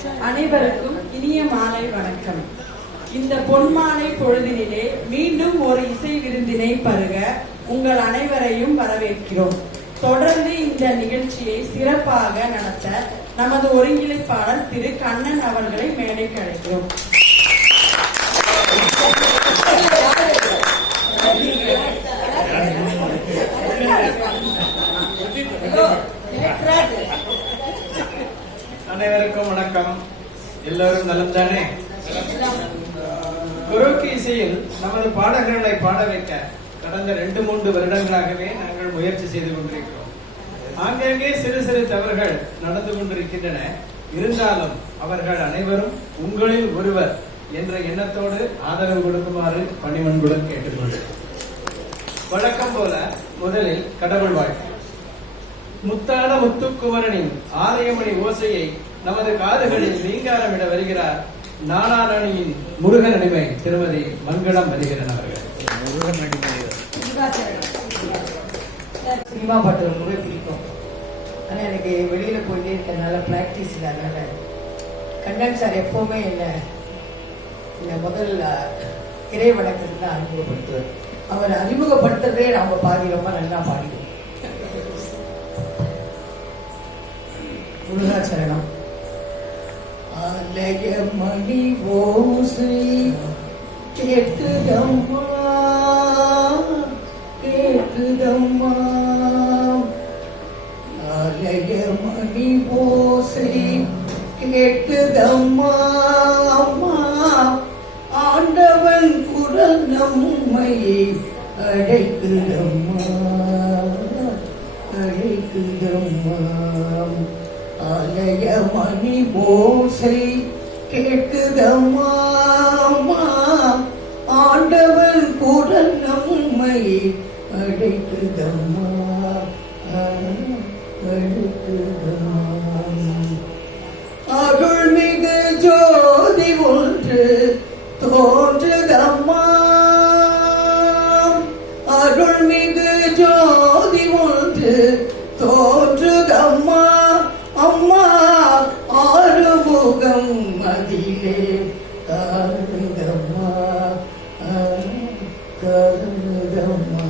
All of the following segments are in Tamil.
அனைவருக்கும் இனிய மாலை வணக்கம். இந்த பொன்மாலை பொழுதினிலே மீண்டும் ஒரு இசை விருந்தினை பருக உங்கள் அனைவரையும் வரவேற்கிறோம். தொடர்ந்து இந்த நிகழ்ச்சியை சிறப்பாக நடத்த நமது ஒருங்கிணைப்பாளர் திரு கண்ணன் அவர்களை மேடைக்கு அழைக்கிறோம். அனைவருக்கும் வணக்கம். எல்லோரும் நலம் தானே? குரோக்கி இசையில் நமது பாடகர்களை பாட வைக்க கடந்த 2-3 வருடங்களாகவே நாங்கள் முயற்சி செய்து கொண்டிருக்கிறோம். ஆங்காங்கே சிறு சிறு தவறுகள் நடந்து கொண்டிருக்கின்றன. இருந்தாலும் அவர்கள் அனைவரும் உங்களில் ஒருவர் என்ற எண்ணத்தோடு ஆதரவு கொடுக்குமாறு பணிவன்புடன் கேட்டுக்கொள்கிறேன். வழக்கம் போல முதலில் கடவுள் வாழ்த்து. முத்தான முத்துக்குமரனின் ஆலயமணி ஓசையை நமது காதுகளில் நீங்காரமிட வருகிறார் நானாரணியின் முருகன் அடிமை திருமதி மங்களம் மதிகரன் அவர்கள். சினிமா பாட்டு ரொம்பவே பிடிக்கும். ஆனால் எனக்கு வெளியில போயிட்டே இருக்கிறதுனால பிராக்டிஸ் இல்லை. அதனால கண்ணன் சார் எப்பவுமே என்ன இந்த முதல் இறை வணக்கத்துக்கு தான் அறிமுகப்படுத்துவார். அவர் அறிமுகப்படுத்துறதே நம்ம பாதி ரொம்ப நல்லா பாடிடுவோம். முருகாச்சரணம். ஆலயமணி ஓசை கேட்குதம்மா கேட்குதம்மா, ஆலயமணி ஓசை கேட்குதம்மா அம்மா, ஆண்டவன் குரல் நம்மை அழைக்குதம்மா அழைக்குதம்மா, ஆலயமணி ஓசை கேட்குதம்மா அம்மா, ஆண்டவன் குரல் நம்மை அழைக்குதம்மா அழைக்குதம்மா, அருள்மிகு ஜோதி ஒன்று தோன்றுதம்மா, அருள்மிகு ஜோதி ஒன்று தோன்றுதம்மா அம்மா, ஆறுமுகம் அதிலே காணுதம்மா காணுதம்மா,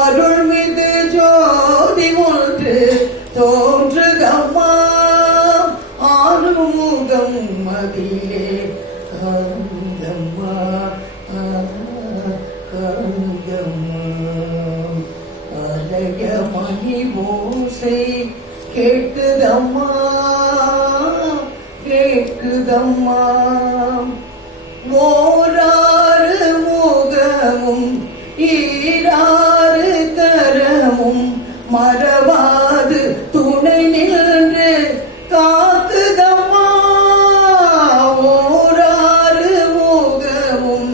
அருள்மிகு ஜோதி ஒன்று தோன்றுதம்மா, ஆறுமுகம் அதிலே காணுதம்மா காணுதம்மா, ஆலயமணி ஓசை கேட்குதம்மா கேட்குதம்மா, ஓராறு முகமும் ஈராறு கரமும் மறவாது துணை நின்று காக்குதம்மா, ஓராறு முகமும்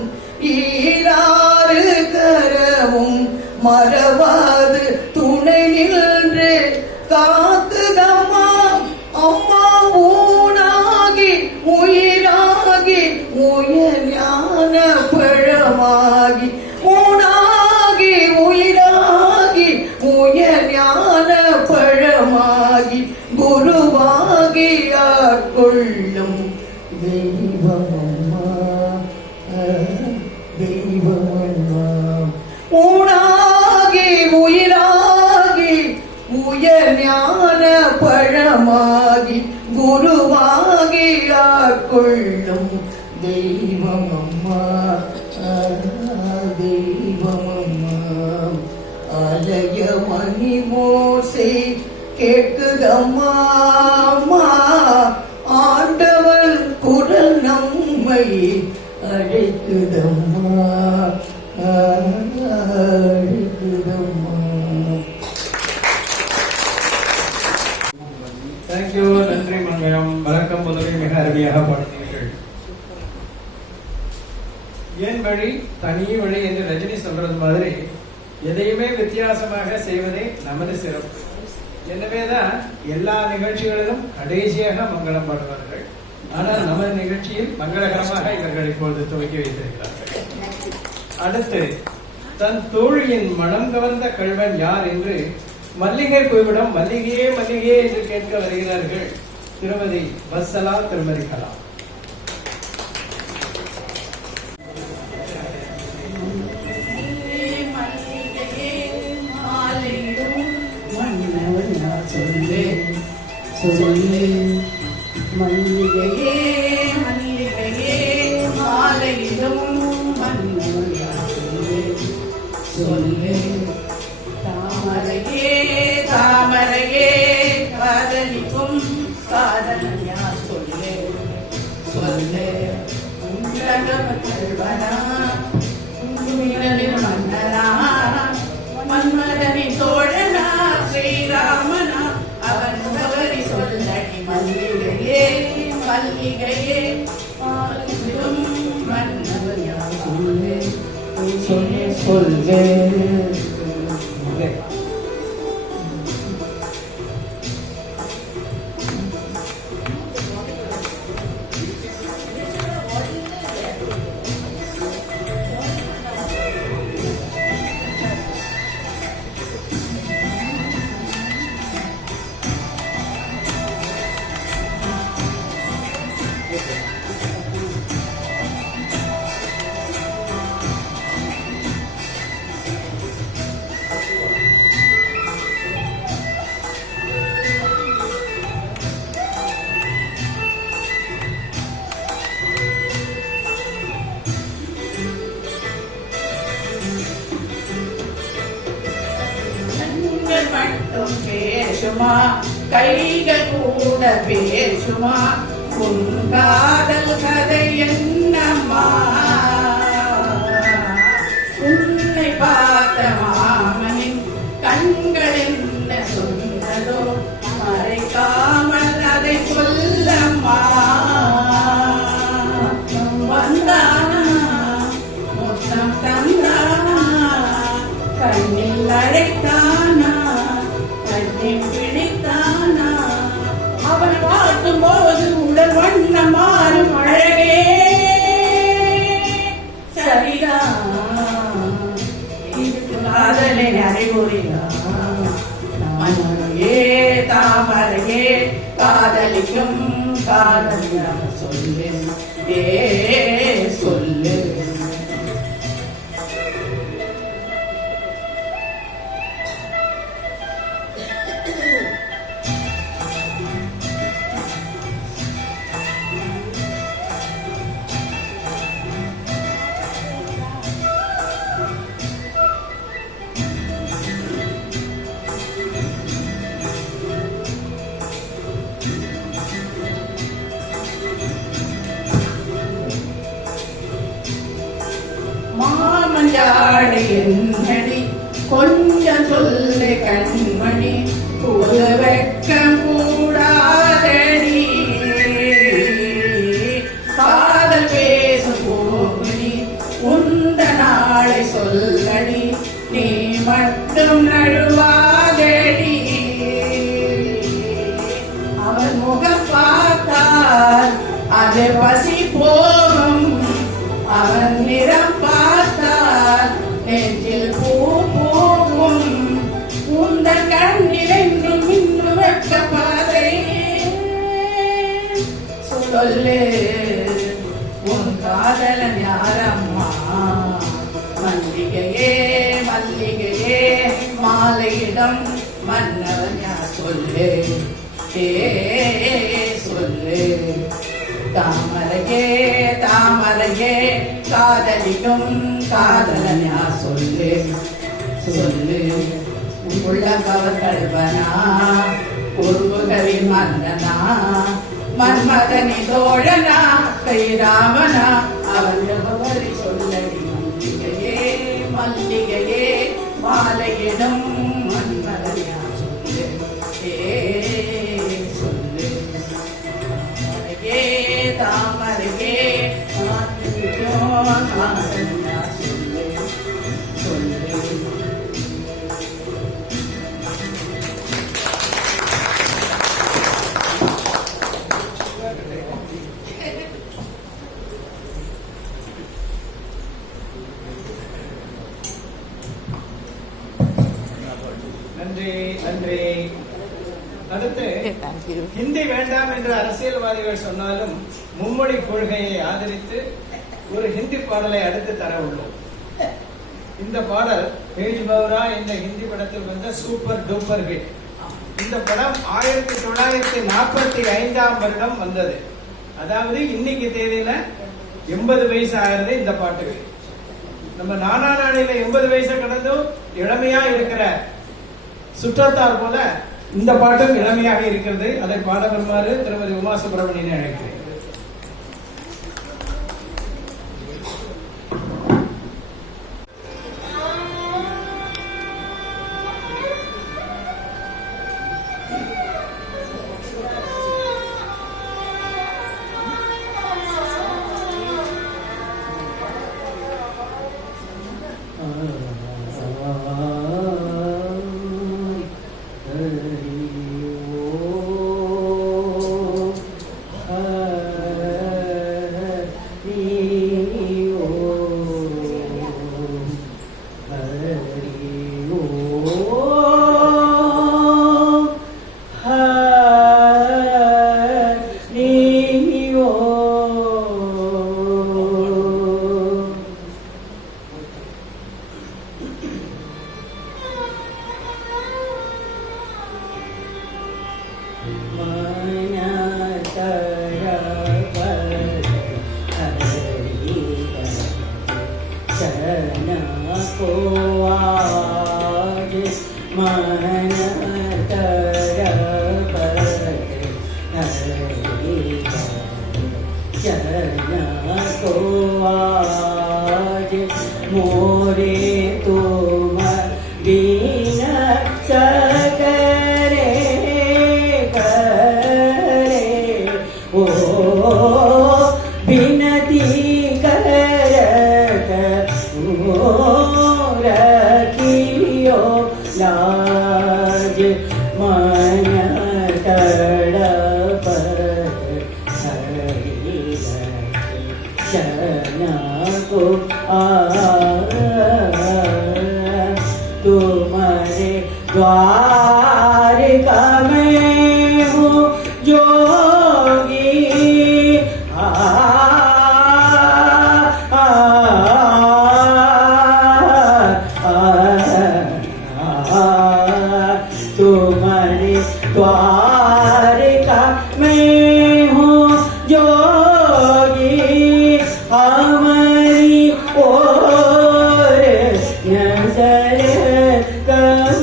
ஈராறு கரமும் மறவாது துணை நின்று காக்குதம்மா அம்மா, ஊனாகி உயிராகி உயர் ஞான பழமாகி, ஊனாகி உயிராகி உயர் ஞான பழமாகி, குருவாகி ஆட்கொள்ளும் தெய்வமம்மா தெய்வமம்மா, ஊனாகி உயிராகி உயர் ஞான பழமாகி, குருவாகி ஆட்கொள்ளும் தெய்வமம்மா தெய்வமம்மா, ஆலயமணி ஓசை கேட்குதம்மா அம்மா, ஆண்டவன் குரல் நம்மை அழைக்குதம்மா அழைக்குதம்மா. தேங்க்யூ. நன்றி மங்களம். வணக்கம் போலவே மிக அருமையாக பாடினீர்கள். என் வழி தனி வழி என்று ரஜினி சொல்றது மாதிரி எதையுமே வித்தியாசமாக செய்வதே நமது சிறப்பு. எனவேதான் எல்லா நிகழ்ச்சிகளிலும் கடைசியாக மங்களம் பாடுவார்கள். ஆனால் நமது நிகழ்ச்சியில் மங்களகரமாக இவர்கள் இப்பொழுது துவக்கி வைத்திருக்கிறார்கள். அடுத்து தன் தோழியின் மனம் கவர்ந்த கள்வன் யார் என்று மல்லிகை பூவிடம் மல்லிகையே மல்லிகையே என்று கேட்க வருகிறார்கள் திருமதி வத்சலா திருமதிகலா. சொல்லு மல்லிகையே மல்லிகையே மாலையிடும் மன்னவனா சொல்லு சொல்லு தாமரையே தாமரையே காதலிக்கும் காதலனா சொல்லு சொல்லு உலகமல்வனா உன்னிடலில் மன்னனா மன்மதனின் தோழனா ஸ்ரீராமனா அவன் முகவரி சொல்லடி மல்லிகையே மல்லிகையே மாலையிடும் மன்னவனா சொல்லு சொல்லு சொல்லு. மட்டும் பேசுமா கைகள் கூட பேசுமா உன் காதல் கதை என்னம்மா உன்னை பார்த்த மாமனின் கண்கள் என்ன சொன்னதோ மறைக்காமல் அதை சொல்லம்மா வந்தானா முத்தம் தந்தானா கண்ணில் அழைத்தானா கண்ணில் பிடித்தானா அவன் பார்க்கும் போது உடல் வண்ணம் மாறும் அழகே சரிதான் இதுக்கு காதலின் அறிகுறிதான் மன்மதையே தாமரையே காதலிக்கும் காதலியா சொல்லு ஏ சொல்லு. மாமஞ்சாடை என்னடி கொஞ்சம் சொல்லு கண்மணி புது வெக்கம் கூடாதடி காதல் பேசும் போகுடி உந்த நாளை சொல்லடி நீ மட்டும் நழுவாதடி அவன் முகம் பார்த்தால் அது பசி போகும் அவன் நிறம் பார்த்தால் நெஞ்சில் பூ பூக்கும் உந்த கண்ணில் என்றும் இன்னும் வெட்கப்பாதை சொல்லு உன் காதலன் யாரம்மா மல்லிகையே மல்லிகையே மாலையிடம் மன்னவன் யார் சொல்லு ஏ சொல்லு. தாமரையே தாமரையே காதலிக்கும் காதலன் யார் சொல்லு சொல்லு உள்ளங்கவர் கல்வனா குறும்புகளின் மன்னனா மன்மதனி தோழனா கைராமனா அவன் முகவரி சொல்லடி மல்லிகையே மல்லிகையே மாலையிடும் மன்மதன் யார் சொல்லு ஏ சொல்லு. தாமரையே சொல்லு சொல்லு. நன்றி நன்றி. அடுத்து ஹிந்தி வேண்டாம் என்று அரசியல்வாதிகள் சொன்னாலும் மும்மொழி கொள்கையை ஆதரித்து ஒரு ஹிந்தி பாடலை அடுத்து தர உள்ளோம். இந்த பாடல் பேஜ் பவுரா என்ற ஹிந்தி படத்தில் வந்த சூப்பர் டூப்பர் ஹிட். இந்த படம் 1945ஆம் வருடம் வந்தது. அதாவது இன்னைக்கு தேதியில 80 வயசு ஆகிறது இந்த பாட்டுக்கு. நம்ம நானா நாளையில 80 வயசு கடந்தும் இளமையா இருக்கிற சுற்றத்தார் போல இந்த பாட்டும் இளமையாக இருக்கிறது. அதை பாட வருமாறு திருமதி உமா சுப்பிரமணியனை அழைக்கிறேன். मोरे तुम दीन सकरे करे ओ बिनती करत ओ रखियो लाज मन तड़प शरणा को तुम्हारे द्वारिका में हूँ जोगी तुम्हारे द्वारिका में हूँ जोगी हमारी ओर नजर कब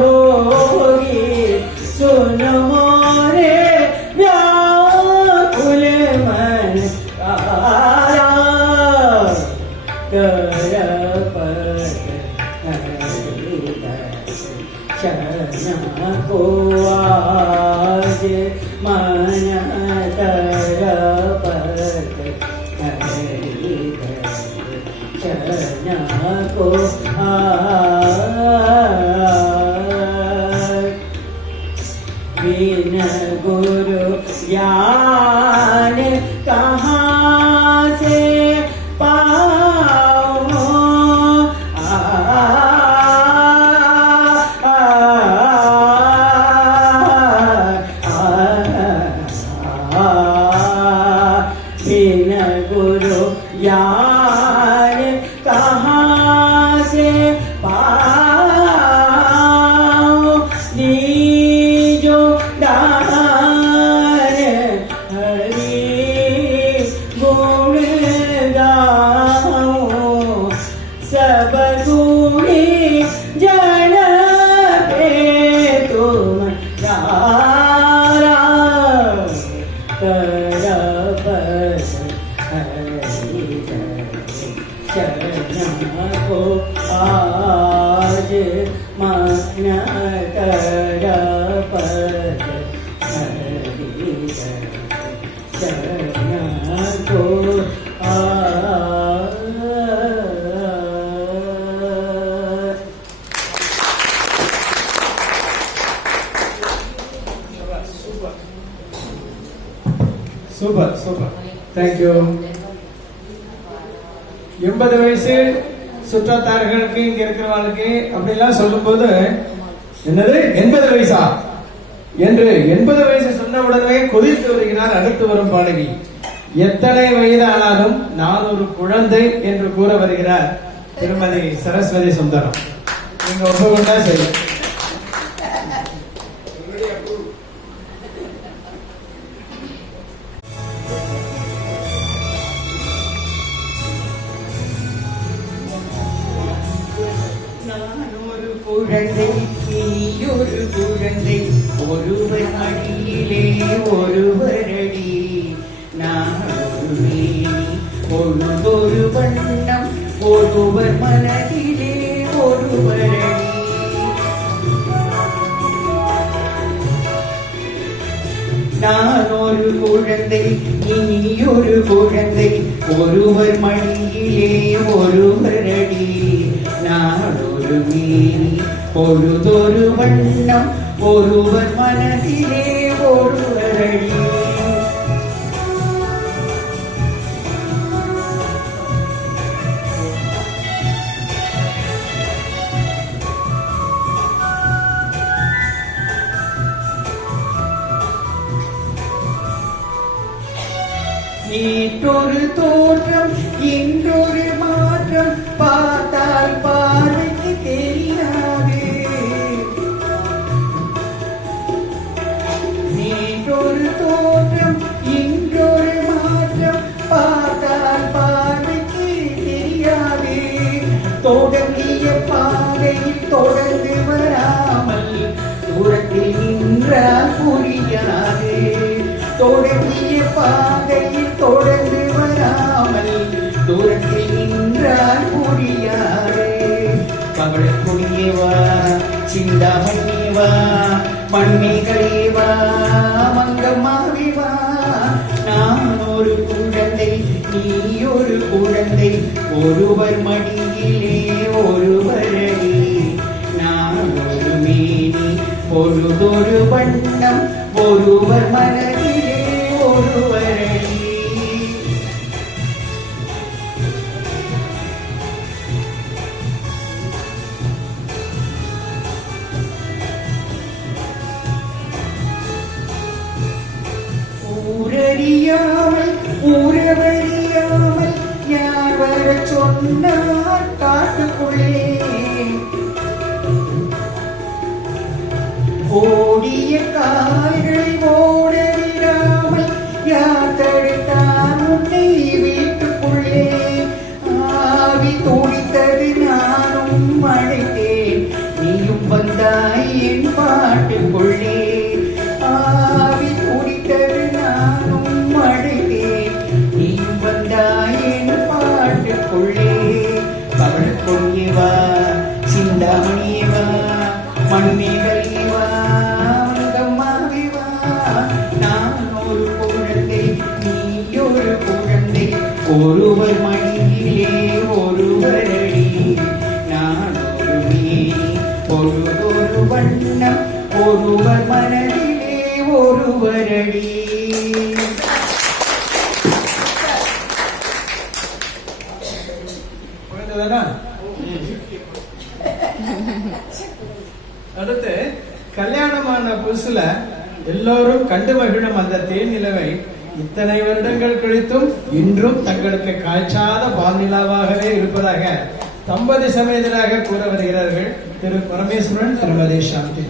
होगी सुन मोरे व्याकुल मन तारा शरणा को आज मन तरपत शरणा को बिन गुरु ज्ञान कहाँ से पाऊं बिन गुरु ज्ञान कहाँ से पाऊं दीजो दान हरि गुण गाऊं सब गुणी जन पे तुम शरणा को आज मन तरपत शरणा को சூப்பர் சூப்பர், தேங்க்யூ. 80 வயசு சுற்றத்தார்களுக்கு இங்க இருக்கிறவங்களுக்கு அப்படிலாம் சொல்லும் போது என்னது 80 வயசா என்று 80 வயசு சொன்ன உடனே கொதித்து வருகிறார் அடுத்து வரும் பாடகி. எத்தனை வயதானாலும் நான் ஒரு குழந்தை என்று கூற வருகிறார் திருமதி சரஸ்வதி சுந்தரம். நீங்க ஒப்புக்கொண்டா சரி. நான் ஒரு குழந்தை, நீயொரு குழந்தை, ஒருவர் அடியிலே ஒருவரடி. நான் ஒரு மேனி, பொழுதொரு வண்ணம், ஒருவர் மனதிலே ஒருவரடி. நான் ஒரு குழந்தை, நீயொரு குழந்தை, ஒருவர் மடியிலே ஒருவரடி. நான் ஒரு மேனி, பொழுதொரு வண்ணம், ஒருவர் மனதிலே ஒருவரடி. நேற்றொரு தோற்றம், இன்றொரு மாற்றம், பார்த்தால் பார்வைக்கு தெரியாது. நேற்றொரு தோற்றம், இன்றொரு மாற்றம், பார்த்தால் பார்வைக்கு தெரியாது. தொடங்கிய பாதையில் தொடர்ந்து வராமல் தூரத்தில் நின்றால் புரியாது. தொடங்கிய பாதையில் தொடர்ந்து வராமல் தூரத்தில் நின்றால் புரியாது. கவலைக்குரியவா, சிந்தாமணிவா, மண்ணிகளேவா, மங்கம்மாவிவா. நான் ஒரு குழந்தை, நீ ஒரு குழந்தை, ஒருவர் மடியிலே ஒருவரடி. நான் ஒரு மேனி, பொழுதொரு வண்ணம், ஒருவர் மனதிலே ஒருவரடி. ஊரறியாமல் ஊரவறியாமல் யார் வர சொன்னார் காட்டுக்குள்ளே. ஓடிய கால்களை ஓடவிடாமல் யார் தடுத்தார் உன்னை வீட்டுக்குள்ளே. ஆவி துடித்தது நானும் அழைத்தேன், நீயும் வந்தாய் என் பாட்டுக்குள்ளே. ஆவி துடித்தது நானும் அழைத்தேன், நீயும் வந்தாய் என் பாட்டுக்குள்ளே. கவலைக்குரியவா, சிந்தாமணியவா, மண்ணிகளேவா, மங்கம்மாவிவா. நான் ஒரு குழந்தை, நீ ஒரு குழந்தை, ஒருவர் மடியிலே ஒருவரடி. நான் ஒரு மேனி, பொழுதொரு வண்ணம், ஒருவர் மனதிலே ஒருவரடி. புரிந்ததுனா? அடுத்து கல்யாணமான புதுசுல எல்லோரும் கண்டு மகிழும் அந்த தேன் நிலவை இத்தனை வருடங்கள் கழித்தும் இன்றும் தங்களுக்கு காய்ச்சாத பால் நிலாவாகவே இருப்பதாக தம்பதி சமேதராக கூற வருகிறார்கள் திரு பரமேஸ்வரன், திருமதி சாந்தி.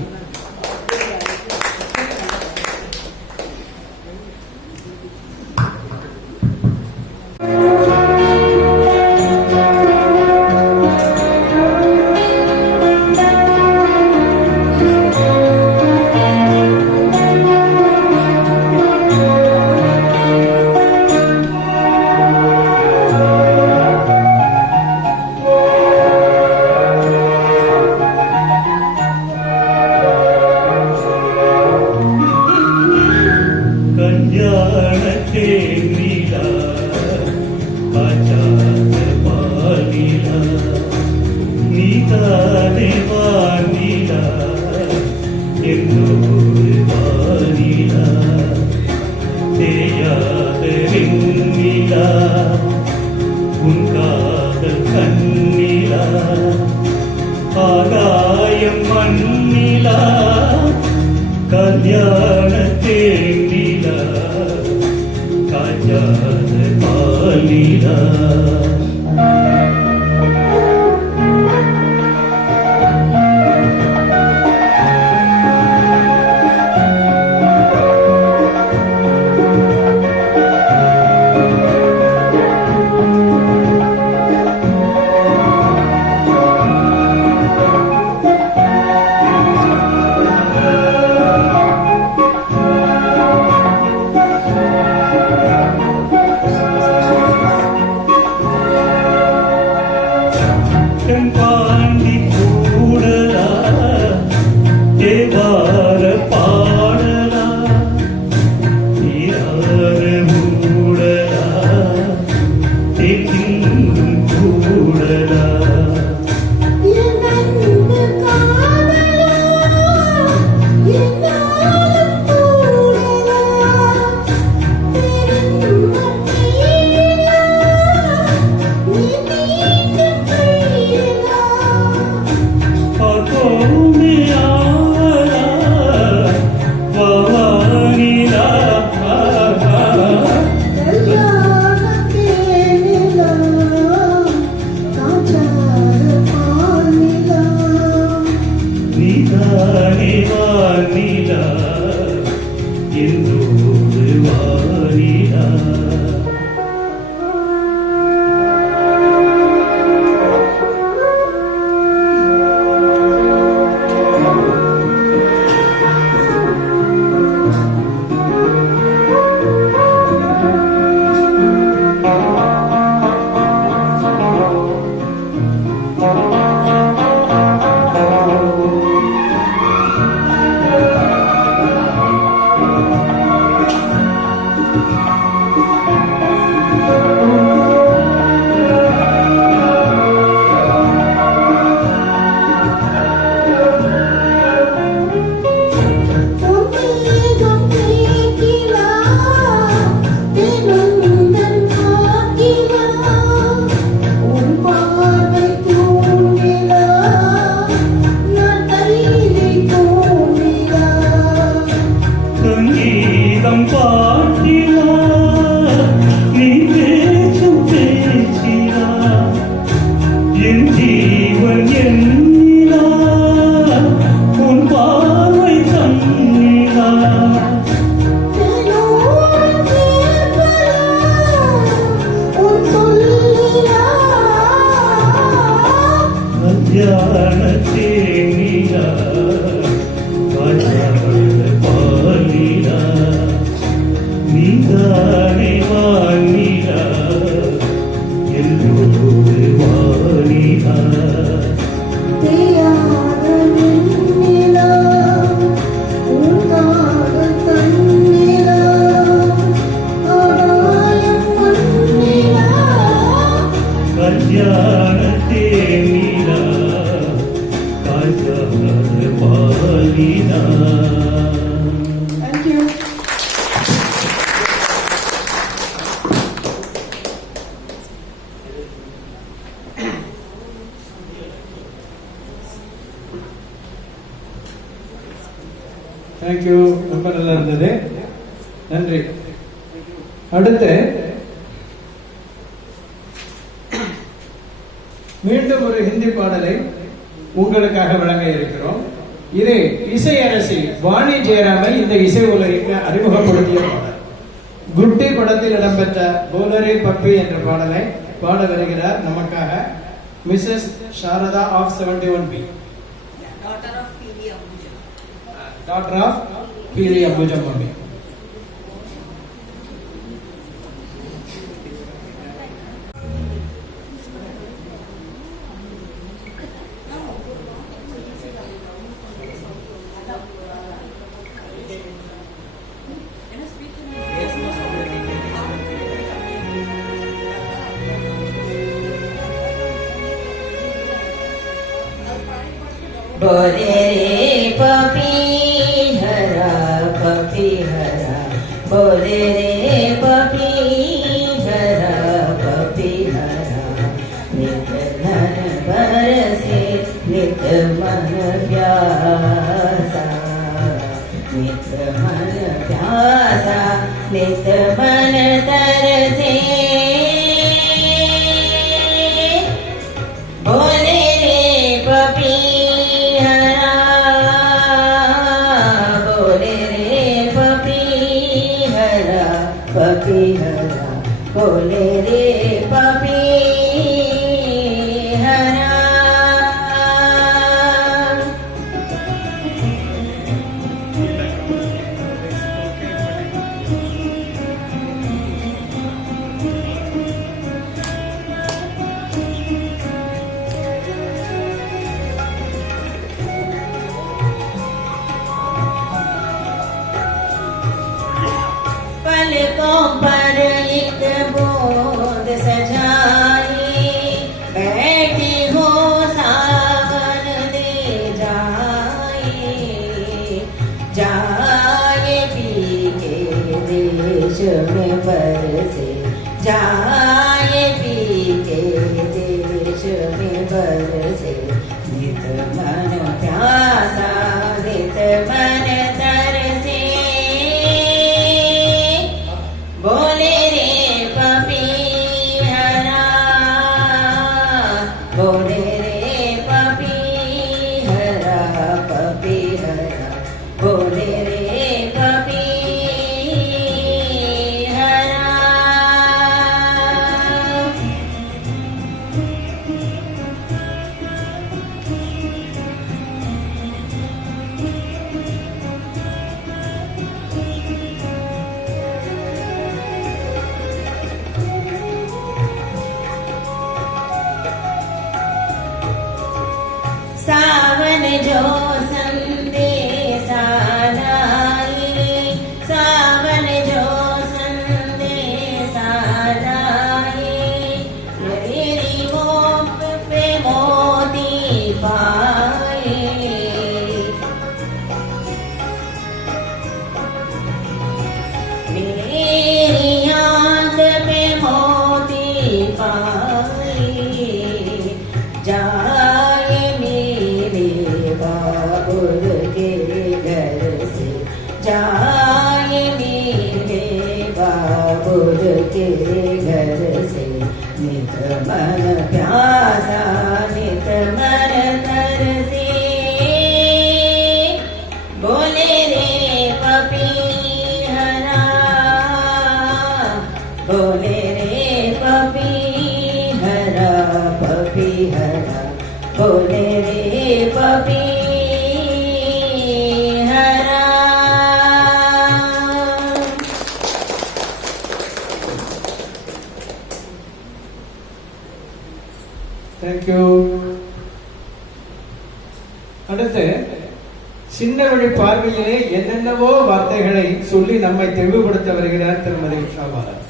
ஆகாயம் மண்ணிலா கல்யாணத்தே காய்ச்சாத பாலிலா பாண்டி கூடலா தேவார பாடலா நீரார மூடலா தேக்கிங்கும் கூடலா நீதானே வானிலா என்னோடு வானிலா சங்கீதம் பாட்டிலா நீ பேச்சும் பேச்சிலா என் ஜீவன் எண்ணிலா உன் பார்வை தன்னிலா மத்தியான தேனிலா பாலிலா நீதானே வானிலா என்னோடு வானிலா கல்யாண தேனிலா காய்ச்சாத பாலிலா. Thank you. தேங்க்யூ. ரொம்ப நல்லா இருந்தது. நன்றி. அடுத்து மீண்டும் ஒரு ஹிந்தி பாடலை உங்களுக்காக வழங்க இருக்கிறோம். இதை இசையரசி வாணி ஜெயராமை இந்த இசை உலகிற்கு அறிமுகப்படுத்திய பாடல். குட்டி படத்தில் இடம்பெற்ற போலரே பப்பி என்ற பாடலை பாட வருகிறார் நமக்காக Mrs Sarada of 71B, doctor of Peeli Ambujam mummy. बोले रे पपी हरा, बोले रे पपी हरा, नित धन बरसे नित मन प्यासा, नित मन प्यासा नित मन तरसे बोले रे पपीहरा बोले रे पपीहरा पपीहरा बोले रे पपीहरा पलकों पर एक बूंद सजाई बैठी हो सावन दे जाए पी के देश में बरसे जाए पी के देश में बरसे नित मन प्यासा नित मन तरसे बोले रे पपीहरा बोले रे पपीहरा पपीहरा बोले रे पपीहरा सावन जो संदेशा लाई सावन जो संदेशा लाई मेरी मोप पे मोती पाए मेरी आंख पे मोती पाए जाए मेरे बाबुल के घर से जाए मेरे बाबुल के घर से नित मन प्यासा नित मन तरसे बोले रे पपीहरा बोले रे पपीहरा पपीहरा बोले रे पपीहरा தேங்க்யூ. அடுத்து சின்னவழி பார்வையிலே என்னென்னவோ வார்த்தைகளை சொல்லி நம்மை தெளிவுபடுத்த வருகிறார் திருமதி உஷா பாலன்.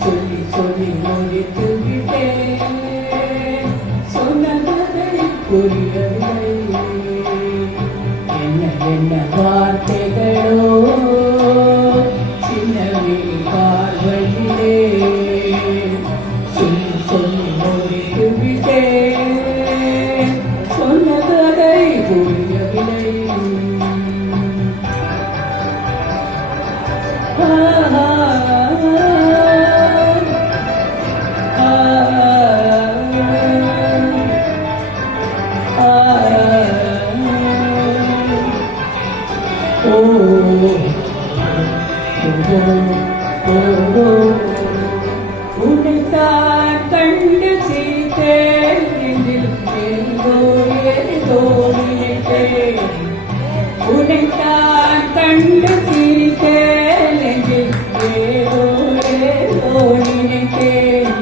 சொல்லி சொல்லி முடித்து விட்டேன் சொன்னதை புரியவில்லை என்ன என்ன வார்த்தைகளோ சின்னவே பார்வையிலே சொல்லி சொல்லி முடித்து விட்டேன் சொன்னதை புரியவில்லை உன்னைத்தான் கண்டு சீத்தேன் நெஞ்சில் ஏதோ ஏதோ நினைத்தேன் உன்னைத்தான் கண்டு சீத்தேன் நெஞ்சில் ஏதோ ஏதோ நினைத்தேன்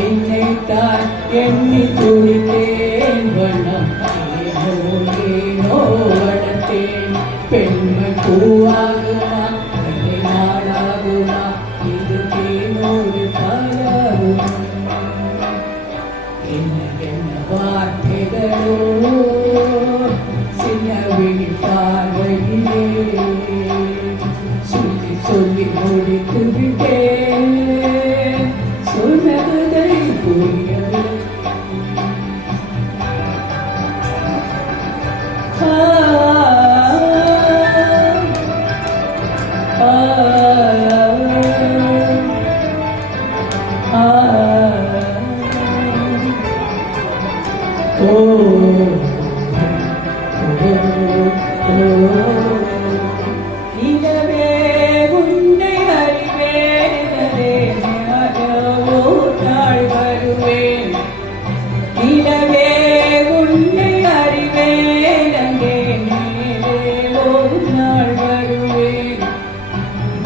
என்னைத்தான் எண்ணி துடித்தேன் வண்ணம் ஏதோ பூவாகுமா வெள்ளை நாடாகுமா இது தேனோடு பாலாகுமா என்ன என்ன வார்த்தைகளோ சின்ன விழி பார்வையிலே சொல்லி சொல்லி முடித்து விட்டேன் சொன்னதை புரியவில்லை நிலவே உன்னை அறிவேனே நாள் வருவேன் நிலவே உன்னை அறிவேன் அங்கே ஒரு நாள் வருவேன்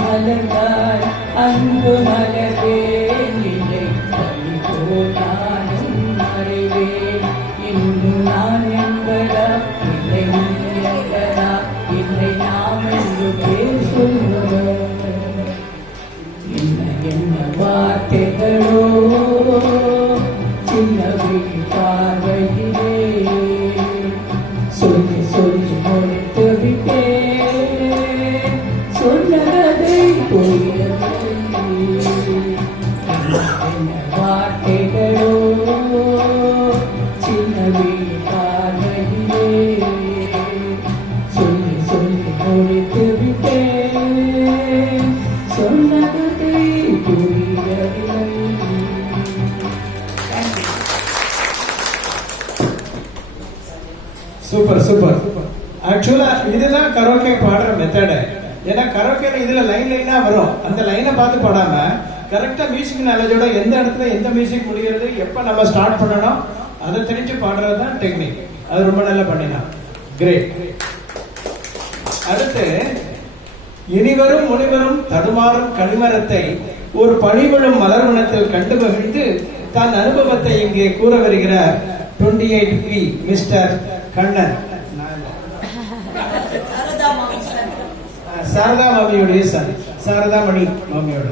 மலர்ந்தால் அன்பு மலர்வேன் இல்லை பறிபோ நானும் மறைவேன் இன்னும் நான் என்பதா இல்லை நீ என்பதா இல்லை நாம் என்று பேசுவோம் என்ன என்ன வார்த்தைகளோ சின்ன விழி பார்வையிலே சொல்லி சொல்லி முடித்து விட்டேன் சொன்னதை புரியவில்லை என்ன வார்த்தைகளோ சின்ன விழி பார்வையிலே சொல்லி சொல்லி முடித்து விட்டேன் சொன்னதை புரியவில்லை. Super super. ஆக்சுவலா இதுதான் கரோக்கே பாடுற மெத்தடு. ஏன்னா கரோக்கேல இதுல லைன் லைனா வரும். அந்த லைனை பார்த்து பாடாம கரெக்டா மியூசிக் நாலேஜோட எந்த இடத்துல எந்த மியூசிக் முடிகிறது எப்ப நம்ம ஸ்டார்ட் பண்ணணும் அதை தெரிஞ்சு பாடுறது தான் டெக்னிக். அது ரொம்ப நல்லா பண்ணினா. கிரேட். அடுத்து இனிவரும் முனிவரும் தடுமாறும் கனிமரத்தை ஒரு பனிவிழும் மலர்வனத்தில் கண்டு மகிழ்ந்து தன் அனுபவத்தை இங்கே கூற வருகிறார் 28P மிஸ்டர் கண்ணன். சாரதா மாமியுடைய சன், சாரதா மணி மாமியோட.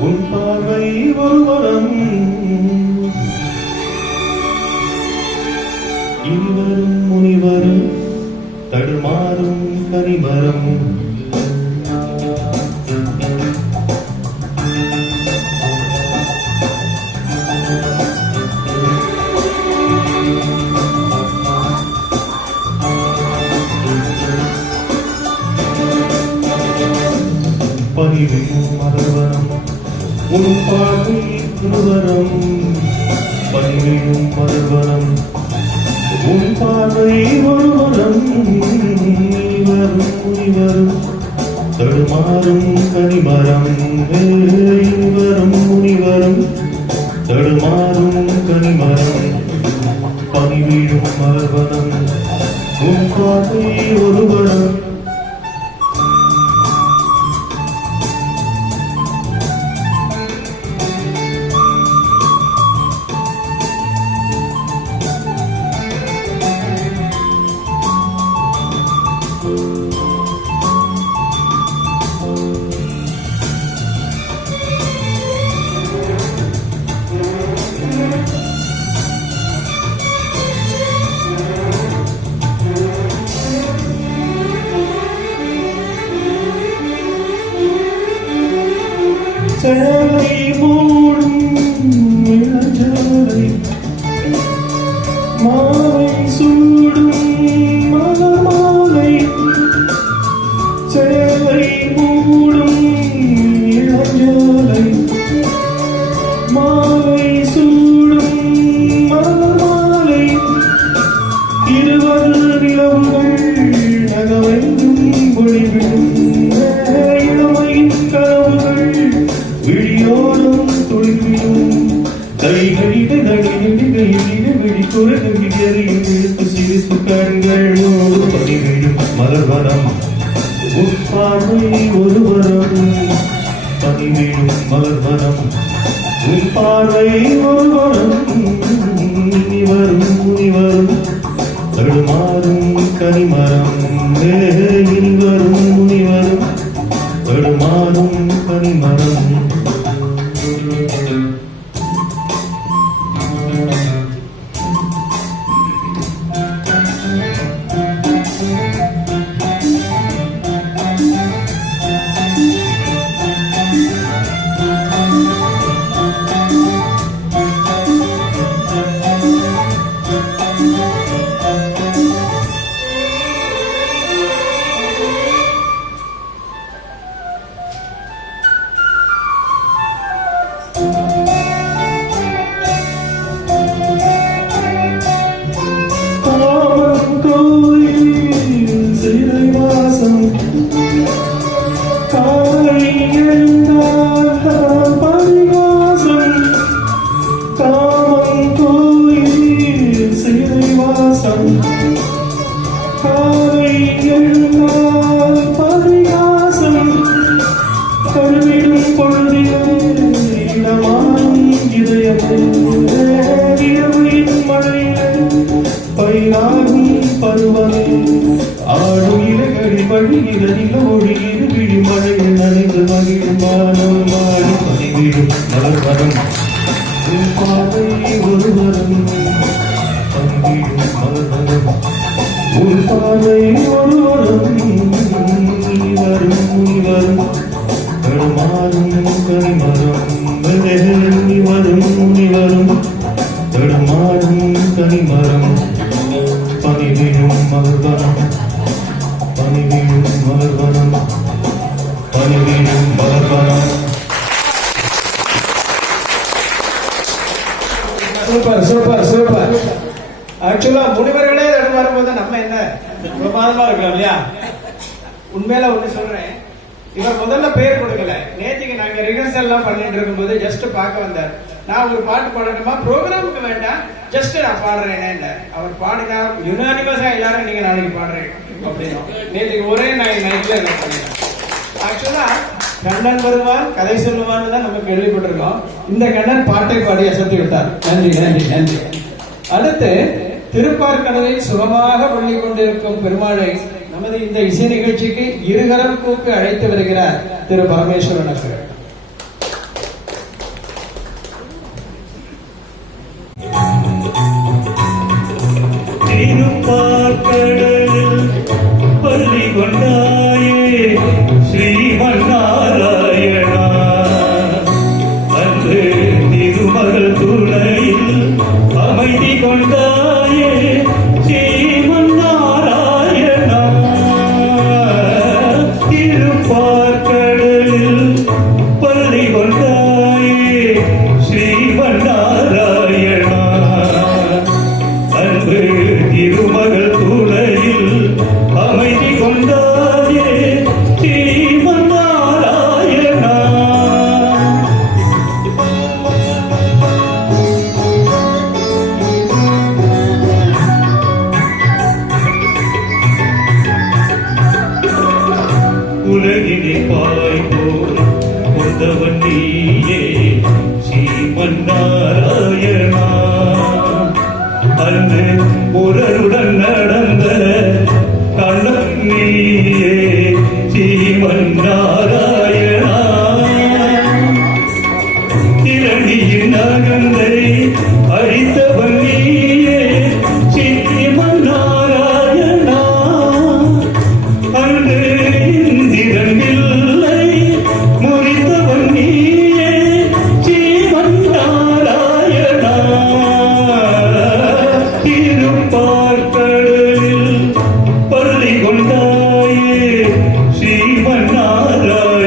உன் பார்வை ஒருவரம் இருவரும் முனிவரும் தடுமாறும் கனிமரம் பணிவையும் மறுவரம் உன் பார்வை இருவரம் பணிவையும் மறுவரம் உன் பார்வை ஒருவரம் இருவரும் முனிவரும் தடுமாறும் கனிமரம் இருவரும் முனிவரும் தடுமாறும் கனிமரம் பணிவிடும் மறுவரம் உன் பார்வை ஒருவரம். சேலை மூடும் இளஞ்சோலை மாலை சூடும் மலர் மாலை சேலை மூடும் இளஞ்சோலை மாலை சூடும் மலர் மாலை இருவர் நிலவுகள் நகவையும் பொழிவிடும் இளமையின் கனவுகள் விழியோடும் துளிவிடும் கைகளிட நடிகளிட விழிக்குறையும் இழுத்து சிரித்து கண்கள் பணிவிடும் மலர்வனம் உன் பார்வை ஒரு வரம் பணிவிடும் மலர் வரம் உன் பார்வை ஒரு வரம் இனி வரும் தடுமாறும் கனிமரம் இனி வரும் முனி வரும் தடுமாறும் கனிமரம் பருவமே ஆடும் இலகடி வழியில் ஓடியிரு விழி மழையில் நனைந்து மகிழும் வானம் மாறி பணிவிடும் மலர் வரம் உன் பார்வை ஒரு வரம் பணிவிடும் மலர் வரம் உன் பார்வை ஒரு வரம் இனி வரும் தடுமாறும் கனிமரம் இனி வரும் தடுமாறும் கனிமரம் பணிவிடும் மலர்வனம் பணிவிடும் மலர்வனம் பணிவிடும் மலர்வனம். Super super super. ஆக்சுவலா முனிவர்களே தடுமாறும் போது நம்ம என்ன பிரமாதமா இருக்கோம் இல்லையா? உண்மையில ஒண்ணு சொல்றேன், இவர் முதல்ல பேர் கொடுக்கல. நேற்றுக்கு நாங்க ரிஹர்சல் எல்லாம் பண்ணிட்டு இருக்கும்போது ஜஸ்ட் பார்க்க வந்தார். நான் ஒரு பாட்டு பாடணுமா, ப்ரோக்ராமுக்கு வேண்டாம், ஜஸ்ட் நான் பாடுறேன். அவர் பாடினா யுனானிமஸா எல்லாரும் நீங்க நாளைக்கு பாடுறேன் அப்படின்னா நேற்றுக்கு ஒரே நைட்ல பண்ணிட்டேன். ஆக்சுவலா கண்ணன் வருவான் கதை சொல்லுவான்னு தான் நம்ம கேள்விப்பட்டிருக்கோம். இந்த கண்ணன் பாட்டை பாடி அசத்தி விட்டார். நன்றி நன்றி நன்றி. அடுத்து திருப்பார்கடலில் சுகமாக பள்ளி கொண்டிருக்கும் பெருமாளை நமது இந்த இசை நிகழ்ச்சிக்கு இருகரம் கூப்பி அழைத்து வருகிறார் திரு பரமேஸ்வரன் அவர்கள். திருப்பார்கடலில் பள்ளி கொண்டாயே ஸ்ரீமன்னாராயணா அன்று திருமகள் துணையில் அமைதி கொண்டாயே ஸ்ரீமன்னாராயணா திருப்பார்கடலில் பள்ளி கொண்டாயே ஸ்ரீமன்னாராயணா அன்று திருமகள் துணையில் அமைதி கொண்டாயே ஸ்ரீமன்னாராயணா. உலகினை பாய்போல் கொண்டவன் நீயே ஸ்ரீமன்னாராயணா அன்று ஒருடன் நடந்த கண்ணன் நீயே ஸ்ரீமன்னாராயணா திரணியின் அகந்தை அழித்தவன் நீயே ஸ்ரீமன்னாராயணா அன்று இந்திரன் இல்லை முறித்தவன் நீயே ஸ்ரீமன்னாராயணா திருப்பார்கடலில் பள்ளி கொண்டாயே ஸ்ரீமன்னாராயணா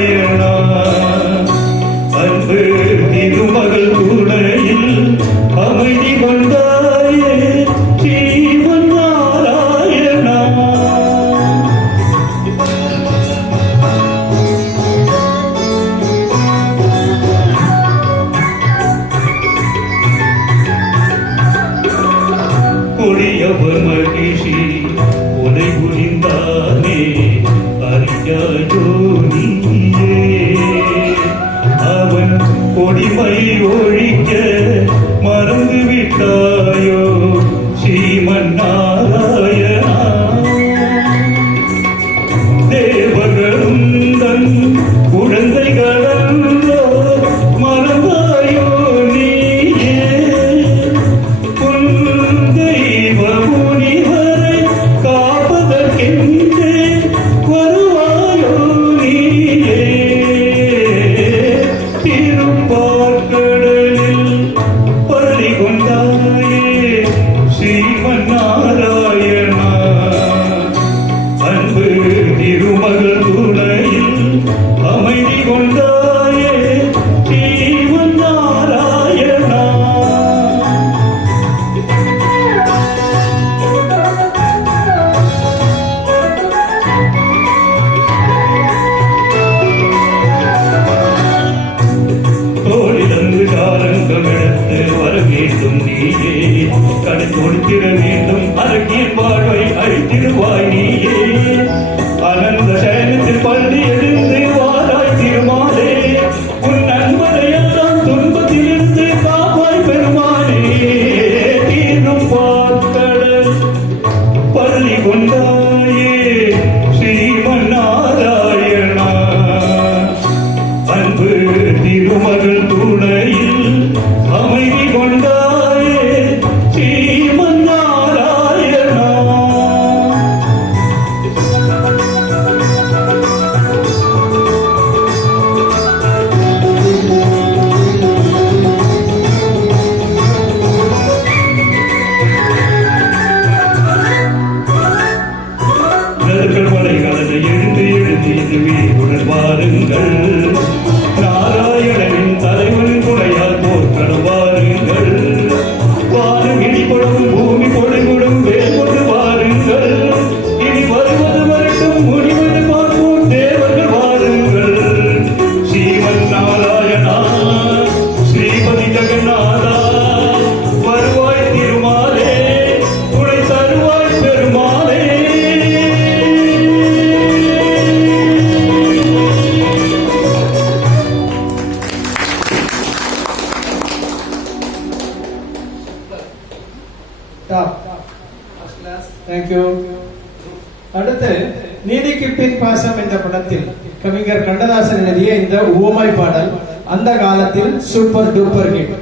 நீதிக்கு பின் பாசம் என்ற படத்தில் கவிஞர் கண்ணதாசன் எழுதிய இந்த உவமை பாடல் அந்த காலத்தில் சூப்பர் டூப்பர் ஹிட்.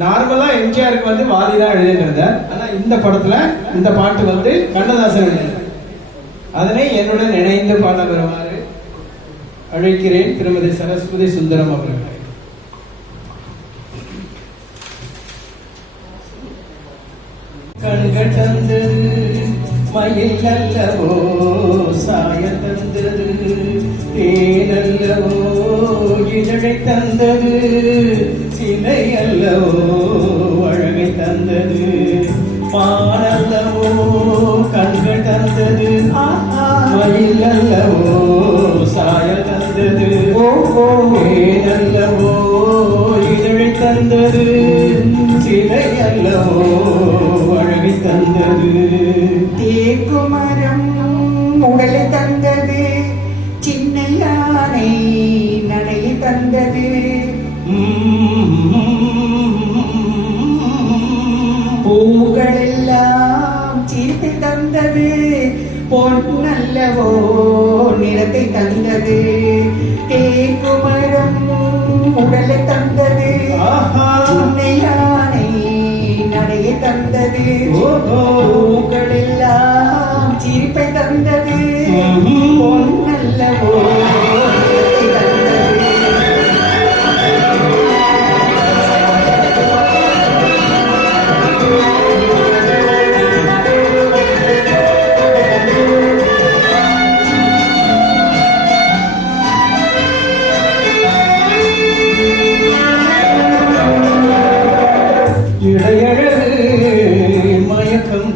நார்மலா எம்ஜிஆருக்கு வந்து வாலி தான் எழுதிட்டு ஆனா இந்த படத்துல இந்த பாட்டு வந்து கண்ணதாசன் எழுதினார். அதனை என்னுடன் இணைந்து பாட வருமாறு அழைக்கிறேன் திருமதி சரஸ்வதி சுந்தரம் அவர்களை. கண்கள் தந்தது மயில் அல்லவோ சாய தந்தது தேனல்லவோ இதழை தந்தது சிலை அல்லவோ அழகை தந்தது மானல்லவோ கண்கள் தந்தது மயில் அல்லவோ சாய தந்தது தேனல்லவோ இதழை தந்தது சிலை அல்லவோ அழகை தந்தது. தேக்குமரம் உடலை தந்தது, சின்ன யானை நடையை தந்தது. பூக்கள் எல்லாம் சீர்த்து தந்தது, பொன்னல்லவோ நிறத்தை தந்தது. தேக்குமரம் உடலை தந்தது, சின்ன யானை நடையை தந்தது. பூக்கள் எல்லாம் சிரிப்பை தந்தது, பொன்னல்லவோ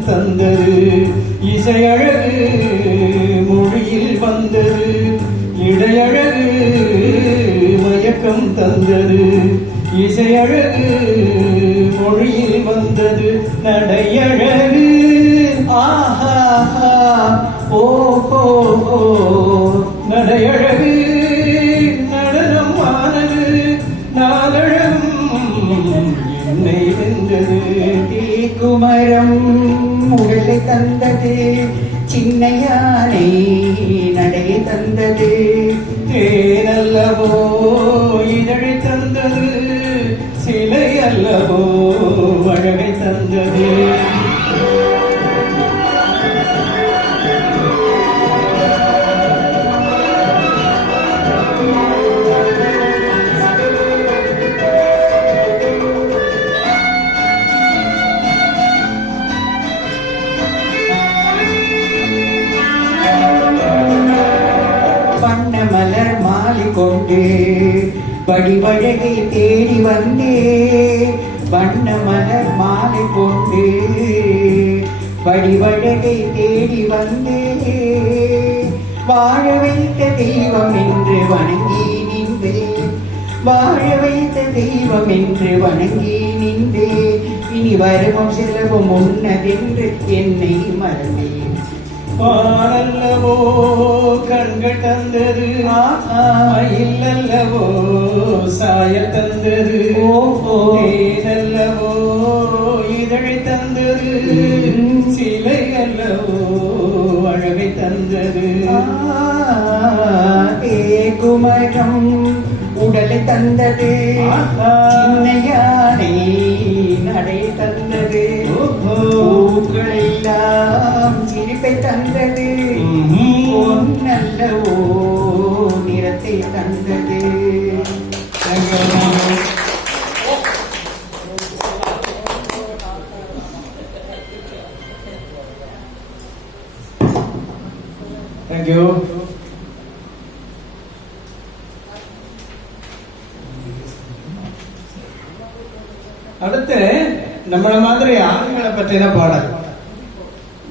தந்தது, இசையழகு மொழியில் வந்தது. இடையழகு மயக்கம் தந்தது, இசையழகு மொழியில் வந்தது. நடையழகு ஆஹா ஓஹோ நடையழகு நடனம் ஆனது, நாளழகும் என்னை வென்றது. குமரம் உடலை தந்தது, சின்ன யானை நடையை தந்தது. தேனல்லவோ இதழை தந்தது, சிலை அல்லவோ அழகை தந்தது. மலர் மாலை கொண்டு வடிவழகை தேடி வந்தே. வண்ண மலர் மாலை கொண்டு வடிவழகை தேடி வந்தே. வாழ வைத்த தெய்வம் என்று வணங்கி நின்றே, வாழ வைத்த தெய்வம் என்று வணங்கி நின்றே. இனி வரவும் செலவும் உன்னதென்று என்னை மறந்தேன். பாடல்லவோ கண்கள் தந்தது, இல்லல்லவோ சாய தந்தது. தேனல்லவோ இதழை தந்தது, சிலை அல்லவோ அழகை தந்தது. குமரம் உடலை தந்தது, சின்ன யானை நடை தந்தது. பூக்கள் எல்லாம் சிரிப்பை தந்தது, பொன்னல்லவோ நிறத்தை தந்தது. தேங்க்யூ. அடுத்து நம்மள மாதிரி ஆண்களை பற்றின பாடல்.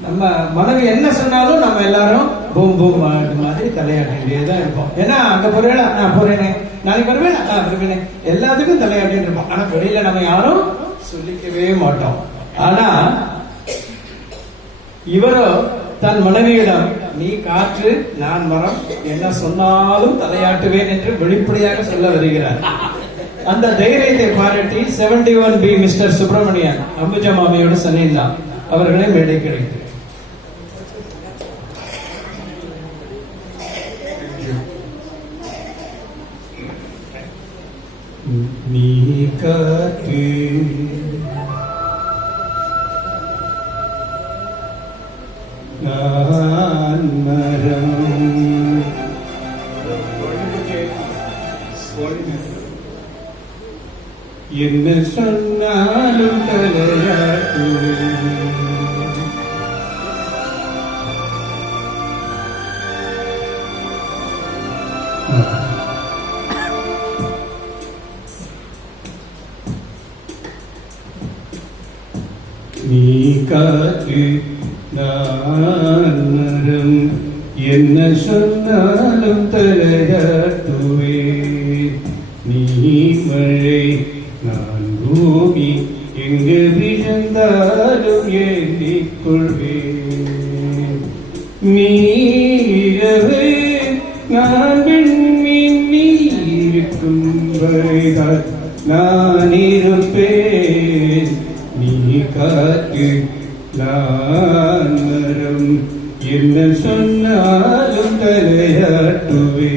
நம்ம மனைவி என்ன சொன்னாலும் நம்ம எல்லாரும் பூம் பூம் மாதிரி தலையாட்டிகிட்டே தான் இருப்போம். ஏன்னா அங்க போறேன் நான் போறேனே, நாளைக்கு வருவேன் வருவேனே, எல்லாத்துக்கும் தலையாட்டின்னு இருப்போம். ஆனா வெளியில நம்ம யாரும் சொல்லிக்கவே மாட்டோம். ஆனா இவரோ தன் மனைவியிடம் நீ காற்று நான் மரம், என்ன சொன்னாலும் தலையாட்டுவேன் என்று வெளிப்படையாக சொல்ல வருகிறார். அந்த தைரியத்தை பாராட்டி 71B மிஸ்டர் சுப்பிரமணியன் அம்புஜா மாமியோடு சனிந்தா அவர்களை மேடை கிடைத்து நீ காத்து நான் மரம். என்ன சொன்னாலும் தலையாட்டு. நீ காத்து நான் மரம், என்ன சொன்னாலும் தலையாட்டுவே. நீ மழை நான் பூமி, எங்கு விழுந்தாலும் ஏந்திக் கொள்வேன். நீ இரவு நான் விண்மீன், நீ இருக்கும் வரைதான் நான் இருப்பேன். நீ காத்து நான் மரம், என்ன சொன்னாலும் தலையாட்டுவேன்.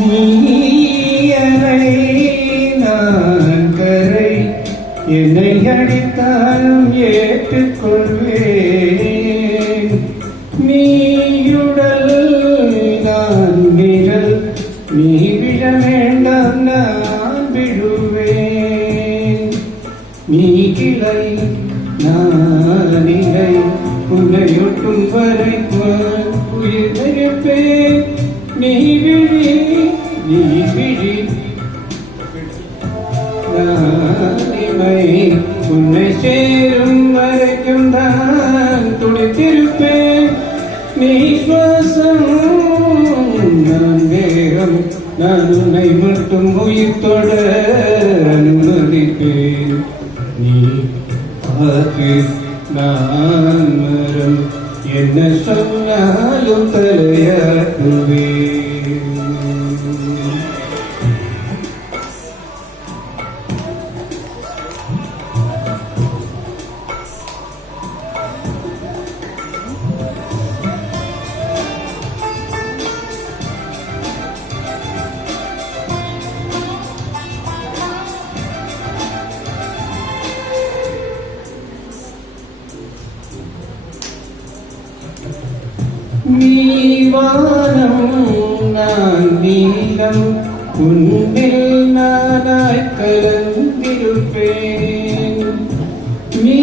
நீயனை நான் கரை, என்னை அடித்தாலும் ஏற்றுக்கொள்வேன். நீயுடல் நான் நிழல், நீ விழ வேண்டாம் நான் விழுவேன். நீ கிளை நான் இலை, உன்னையொட்டும் வரைக்கும் உயிர் நிற்பேன். நீ விழி நீ விழி நானிமை, உன்னை சேரும் வரைக்கும் தான் துடித்திருப்பேன். நீ சுவாசம் நான் வேகம், நான் உன்னை மட்டும் உயிர் தொட அனுமதிப்பேன். நீ காத்து நான் மரம், என்ன சொன்னாலும் தலையாட்டுவேன். நீவானம் நான் நீலம், உன்னில் நானாய் கலந்திருப்பேன். நீ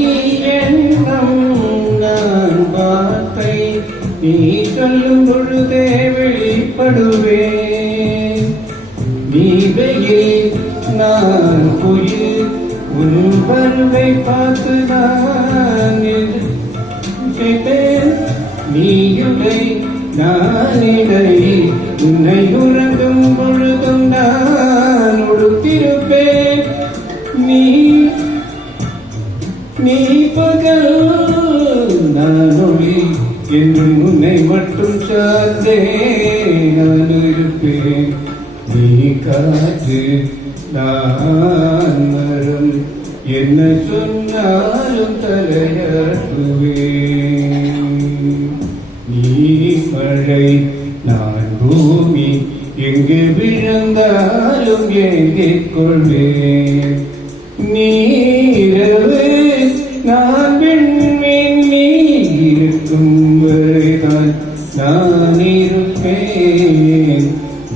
எண்ணம் நான் வார்த்தை, நீ சொல்லும் பொழுதே வெளிப்படுவேன். நீ வெயில் நான் புயல், உன் வருவை பார்த்து நான் எதிர்ப்பேன். நீயுடை நானிடை, உன்னை உறங்கும் பொழுதும் நான் உடுத்திருப்பேன். நீ பகல் நான் ஒளி, என்றும் உன்னை மட்டும் சார்ந்தே நான் இருப்பேன். நீ காற்று நான் மரம், என்ன சொன்னாலும் தலையாட்டுவேன். நீ மழை நான் பூமி, எங்கு விழுந்தாலும் ஏந்திக் கொள்வேன். நீரவு நான் விண்மீன், நீ இருக்கும் வரைதான் நான் இருப்பேன்.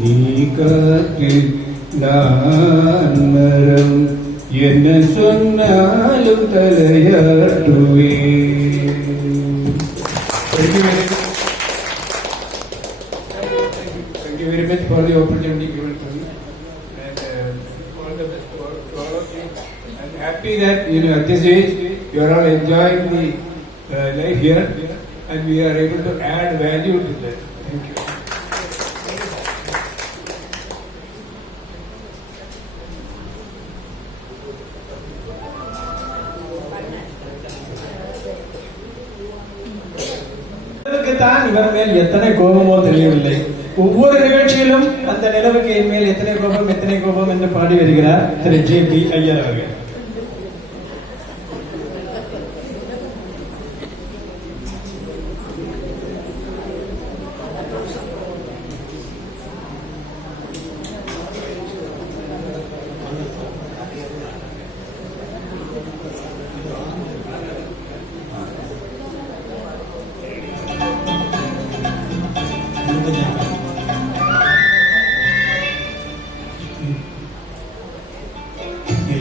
நீ காற்று நான் மரம் என்ன சொன்னாலும் தலையாட்டுவே. Thank you very much for the opportunity given to me, and all the best to all of you. I'm happy that at this age you are all enjoying the life here, and we are able to add value to that. Thank you. தான் இவர் மேல் எத்தனை கோபமோ தெரியவில்லை. ஒவ்வொரு நிகழ்ச்சியிலும் அந்த நிலவுக்கு என் மேல் எத்தனை கோபம் என்று பாடி வருகிறார் திரு JP ஐயர் அவர்கள்.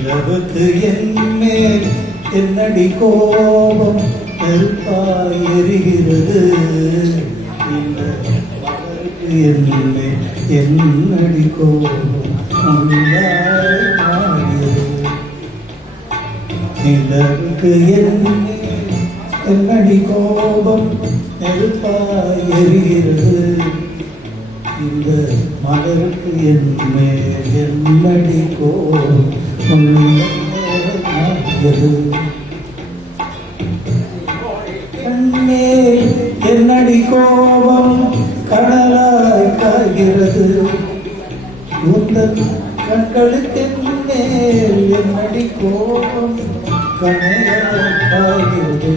நிலவுக்கு என்மேல் என்னடி கோபம் நெருப்பாய் எரிகிறது, இந்த மலருக்கு என்மேல் என்னடி கோபம் உள்ளாய் மாறியது. நிலவுக்கு என்மேல் என்னடி கோபம் நெருப்பாய் எரிகிறது, இந்த மலருக்கு என்மேல் என்னடி கோபம் கண்ணேல் என்னடி கோபம் கடலாய் காய்கிறது, உந்தன் கண்களுக்கு மேல் என்னடி கோபம் கனையாய் காய்கிறது.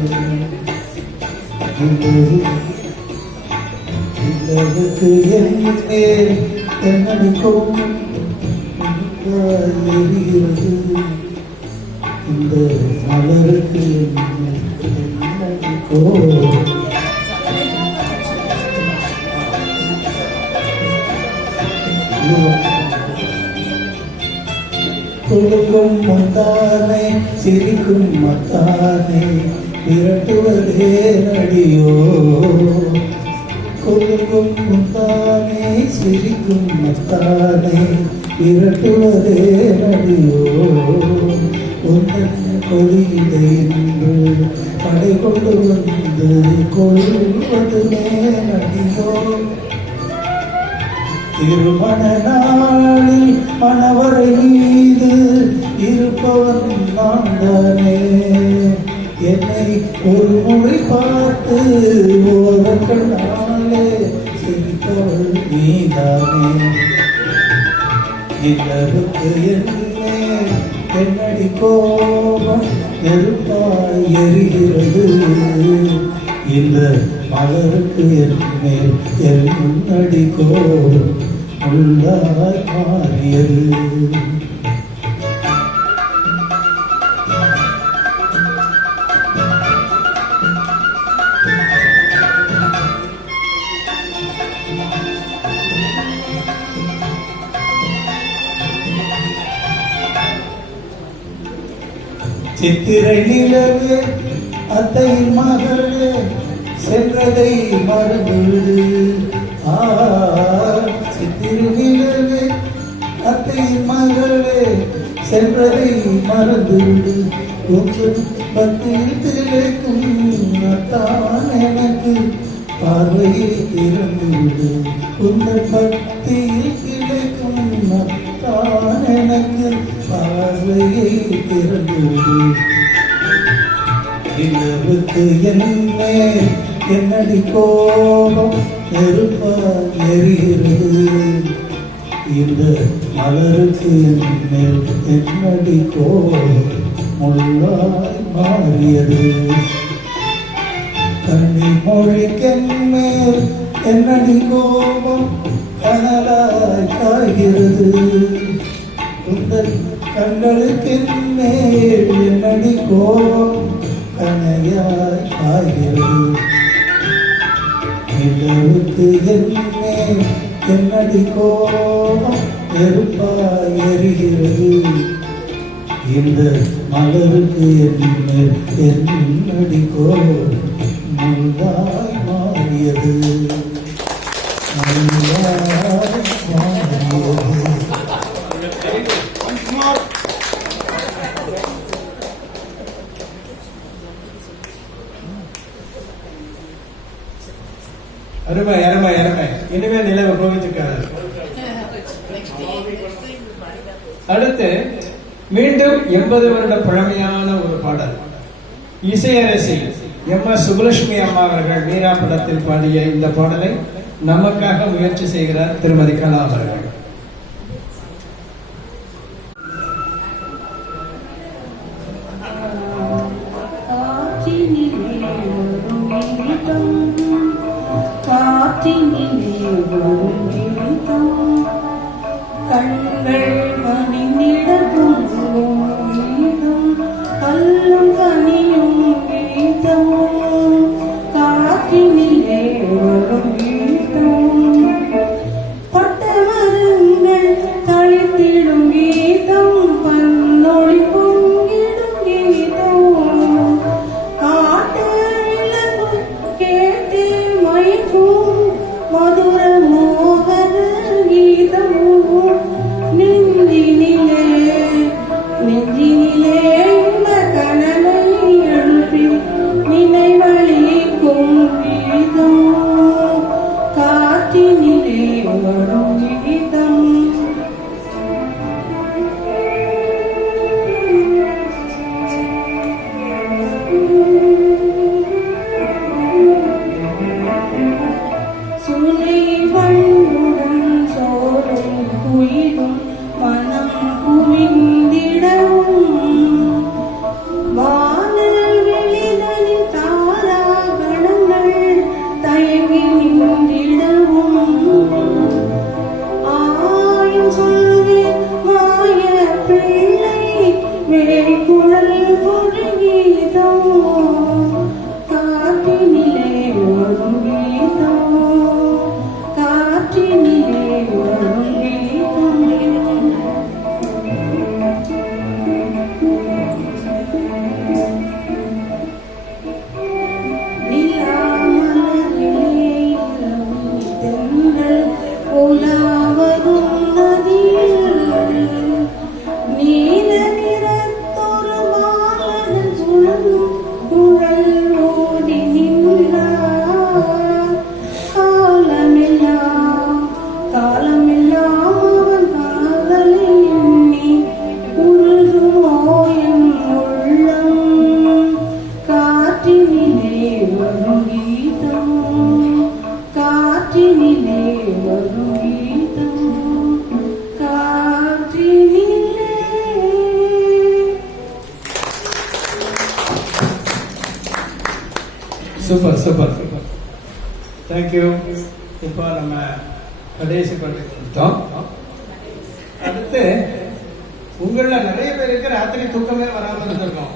நிலவுக்கு என்மேல் என்னடி கோபம் எரிகிறது, இந்த மலருக்கு குலுக்கும் முந்தானை சிரிக்கும் மத்தானை விரட்டுவதே நடியோ, குலுக்கும் முந்தானை சிரிக்கும் மத்தானை விரட்டுவதே நடியோ, உன்னன் கொடியிலே என்று படை கொண்டு வந்து கொள்வதுமே நடியோ. திருமண நாளில் மணவரை மீது இருப்பவன் நான் தானே, என்னை ஒரு முறை பார்த்து ஓரக்கண்ணாலே சிரிப்பவள் நீதானே. நிலவுக்கு என்மேல் என்னடி கோபம் நெருப்பாய் எரிகிறது, இந்த மலருக்கு என்மேல் என்னடி கோபம் உள்ளாய் மாறியது. சித்திரை நிலவே அத்தையின் மகளே சென்றதை மறந்துவிடு, சித்திரை நிலவே அத்தையின் மகளே சென்றதை மறந்துவிடு, உங்கள் பக்தியில் திளைக்கும் அத்தான் எனக்கு பார்வையை திறந்துவிடு, உங்கள் பக்தியில் திளைக்கும் அத்தான் எனக்கு பார்வையை திறந்துவிடு. நிலவுக்கு என்மேல் என்னடி கோபம் நெருப்பாய் எரிகிறது, இந்த மலருக்கு என்மேல் என்னடி கோபம் முள்ளாய் மாறியது. கன்னிமொழிக்கென்மேல் என்னடி கோபம் கனலாய் காய்கிறது, உந்தன் கண்களுக்கென்மேல் என்னடி கோபம் கனையாய் காய்கிறது. நிலவுக்கு என்மேல் என்னடி கோபம் நெருப்பாய் எரிகிறது. இந்த மலருக்கு என்னடி கோபம் முள்ளாய் மாறியது, முள்ளாய் மாறியது. அருமை அருமை அருமை. இனிமே நிலவு கோவிச்சுக்காது. அடுத்து மீண்டும் 80 வருட பழமையான ஒரு பாடல். இசையரசி எம்.எஸ். சுப்புலட்சுமி அம்மா அவர்கள் மீரா படத்தில் பாடிய இந்த பாடலை நமக்காக முயற்சி செய்கிறார் திருமதி கலா அவர்கள். கண்கள் மணிந்திட தூங்கும் வீதம், கல்லும் கனியும் வீதம், காற்றினிலே வரும் வீதம், பட்ட மரங்கள் தளித்திடும் கீதம், பன்னொழி பொங்கிடும் கீதம், காட்டு விளக்கு கேட்டு மைக்கும் மதுர மோகன கீதம், நெஞ்சினிலே நெஞ்சினிலே இந்த கனலை எழுப்பி நினைவளிக்கும் கீதம், காற்றினிலே வரும் கீதம். சுனை வண்டுடன் சோறும் குயிலும் மனம் குவிந்திடவும், வானல் வெளிதனின் தாராகணங்கள் தயங்கி நின்றிடவும், ஆயும் சொல்வேன் மாய பிள்ளை வேகுழல் பொழுகீதம், காற்றினிலே வரும் கீதம், காற்றினிலே வரும் கீதம். நிலாமலரிலே இரவு தென்றல் உலாவரும் நதியில், நீல நிறத்தொரு மாலன் சுழலும் குழல் ஓடி நின்றார், காலமெல்லாம் காலமெல்லாம் அவன் காதலை எண்ணி உருகுமோ என் உள்ளம், காற்றினிலே வரும் கீதம், காற்றினிலே வரும் கீதம், காற்றினிலே. Super super super. தேங்க்யூ. இப்போ நம்ம கடைசி பாட்டுக்கு வந்துட்டோம். அடுத்து உங்கள நிறைய பேருக்கு ராத்திரி தூக்கமே வராம இருந்திருக்கும்.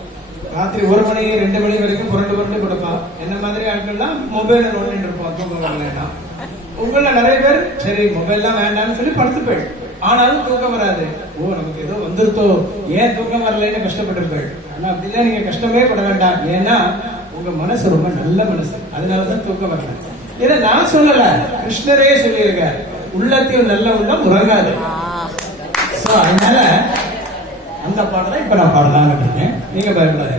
ராத்திரி 1 மணி 2 மணி வரைக்கும் புரண்டு கொடுப்பான். என்ன மாதிரி ஆட்கள்லாம் மொபைல் நோண்டிட்டு இருப்போம் தூக்கம் வரலன்னா. உங்கள நிறைய பேர் சரி மொபைல்லாம் வேண்டாம்னு சொல்லி படுத்து போயிடு, ஆனாலும் தூக்கம் வராது. ஓ நமக்கு ஏதோ வந்துருத்தோ, ஏன் தூக்கம் வரலன்னு கஷ்டப்பட்டிருப்பேன். ஆனா அப்படிலாம் நீங்க கஷ்டமே பட வேண்டாம். ஏன்னா உங்க மனசு ரொம்ப நல்ல மனசு, அதனாலதான் தூக்கம் வரல. இதை நான் சொல்லல, கிருஷ்ணரே சொல்லியிருக்கார், உள்ளத்தில் நல்ல உள்ளம் உறங்காது. சோ அதனால அந்த பாடலை இப்ப நான் பாடலாம்னு இருக்கேன். நீங்க பயப்படாது.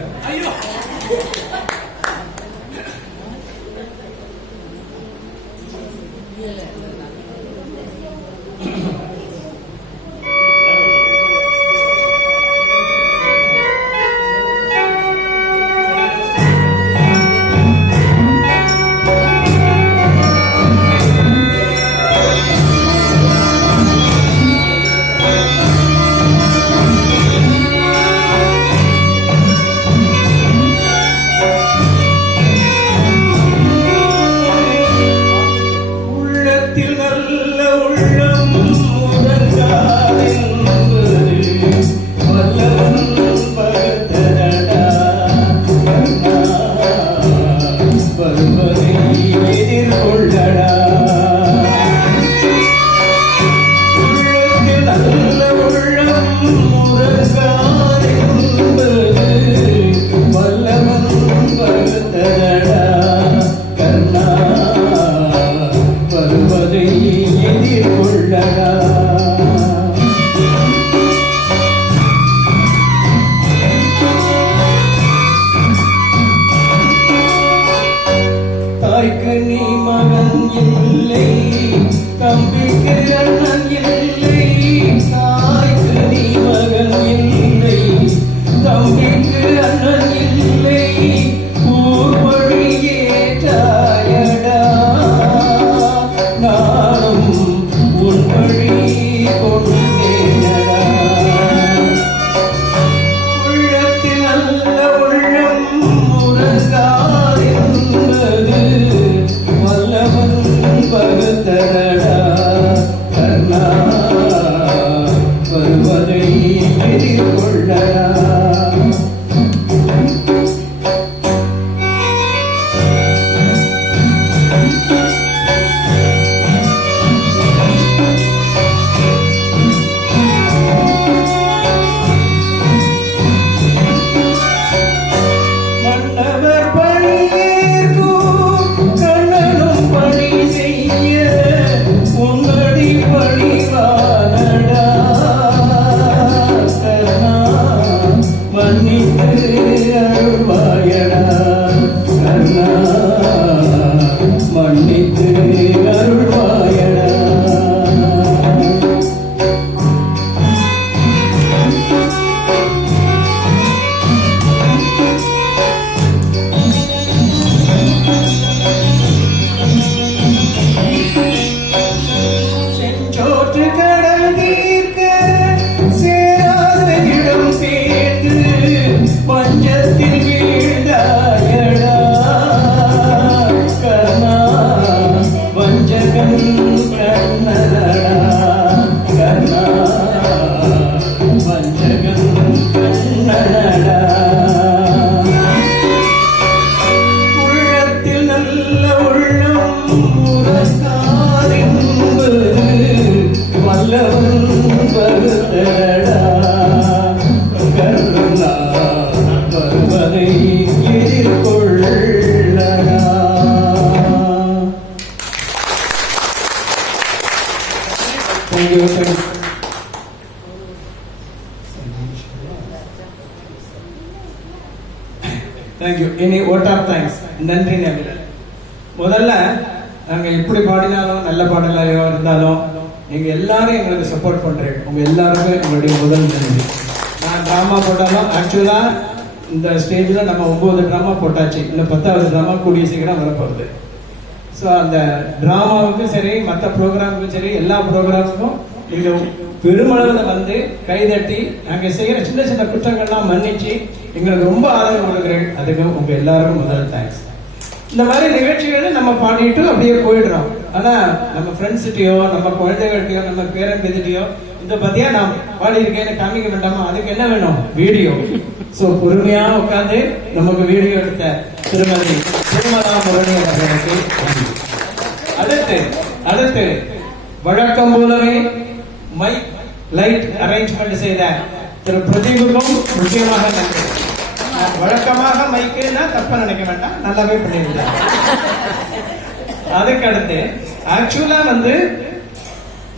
Thank you. Thank you. Thank you. இனி ஓட் ஆஃப் தேங்க்ஸ். நன்றி நம்பில. முதல்ல நாங்கள் எப்படி பாடினாலும் நல்ல பாடலாக இருந்தாலும் நீங்கள் எல்லாரும் எங்களுக்கு சப்போர்ட் பண்ணுறீங்க. உங்கள் எல்லாருக்கும் எங்களுடைய முதல் நன்றி. நான் ட்ராமா போட்டாலும் ஆக்சுவலாக இந்த ஸ்டேஜில் நம்ம 9 ட்ராமா போட்டாச்சு. இல்லை 10வது ட்ராமா கூடிய சீக்கிரம் வரப்போகுது. ஸோ அந்த ட்ராமாவுக்கும் சரி மற்ற ப்ரோக்ராமுக்கும் சரி எல்லா ப்ரோக்ராமுக்கும் நீங்கள் பெருமளவில் வந்து கைதட்டி நாங்கள் செய்கிற சின்ன சின்ன குற்றங்கள்லாம் மன்னிச்சு எங்களுக்கு ரொம்ப ஆதரவு கொடுக்குறேன். அதுக்கு உங்க எல்லாருக்கும் முதல் தேங்க்ஸ். இந்த மாதிரி நிகழ்ச்சிகளை நம்ம பாடிட்டு அப்படியே போயிடுறோம். ஆனா நம்ம ஃப்ரெண்ட்ஸ்கிட்டயோ நம்ம குழந்தைகள்கிட்டயோ நம்ம பேரன் பேத்திட்டையோ இந்த பத்தியா நான் பாடியிருக்கேன்னு காமிக்க வேண்டாமா? அதுக்கு என்ன வேணும்? வீடியோ. சோ பொறுமையா உட்காந்து நமக்கு வீடியோ எடுத்த திருமதி திருமலா முரணி அவர்களுக்கு அடுத்து வழக்கம் போலவே மைக் லைட் அரேஞ்ச்மெண்ட் செய்த திரு பிரதீபுக்கும் முக்கியமாக நன்றி. வழக்கமாக மைக்குன்னா தப்பா நினைக்க வேண்டாம், நல்லாவே பண்ணிருந்தேன். அதுக்கு அடுத்து ஆக்சுவலா வந்து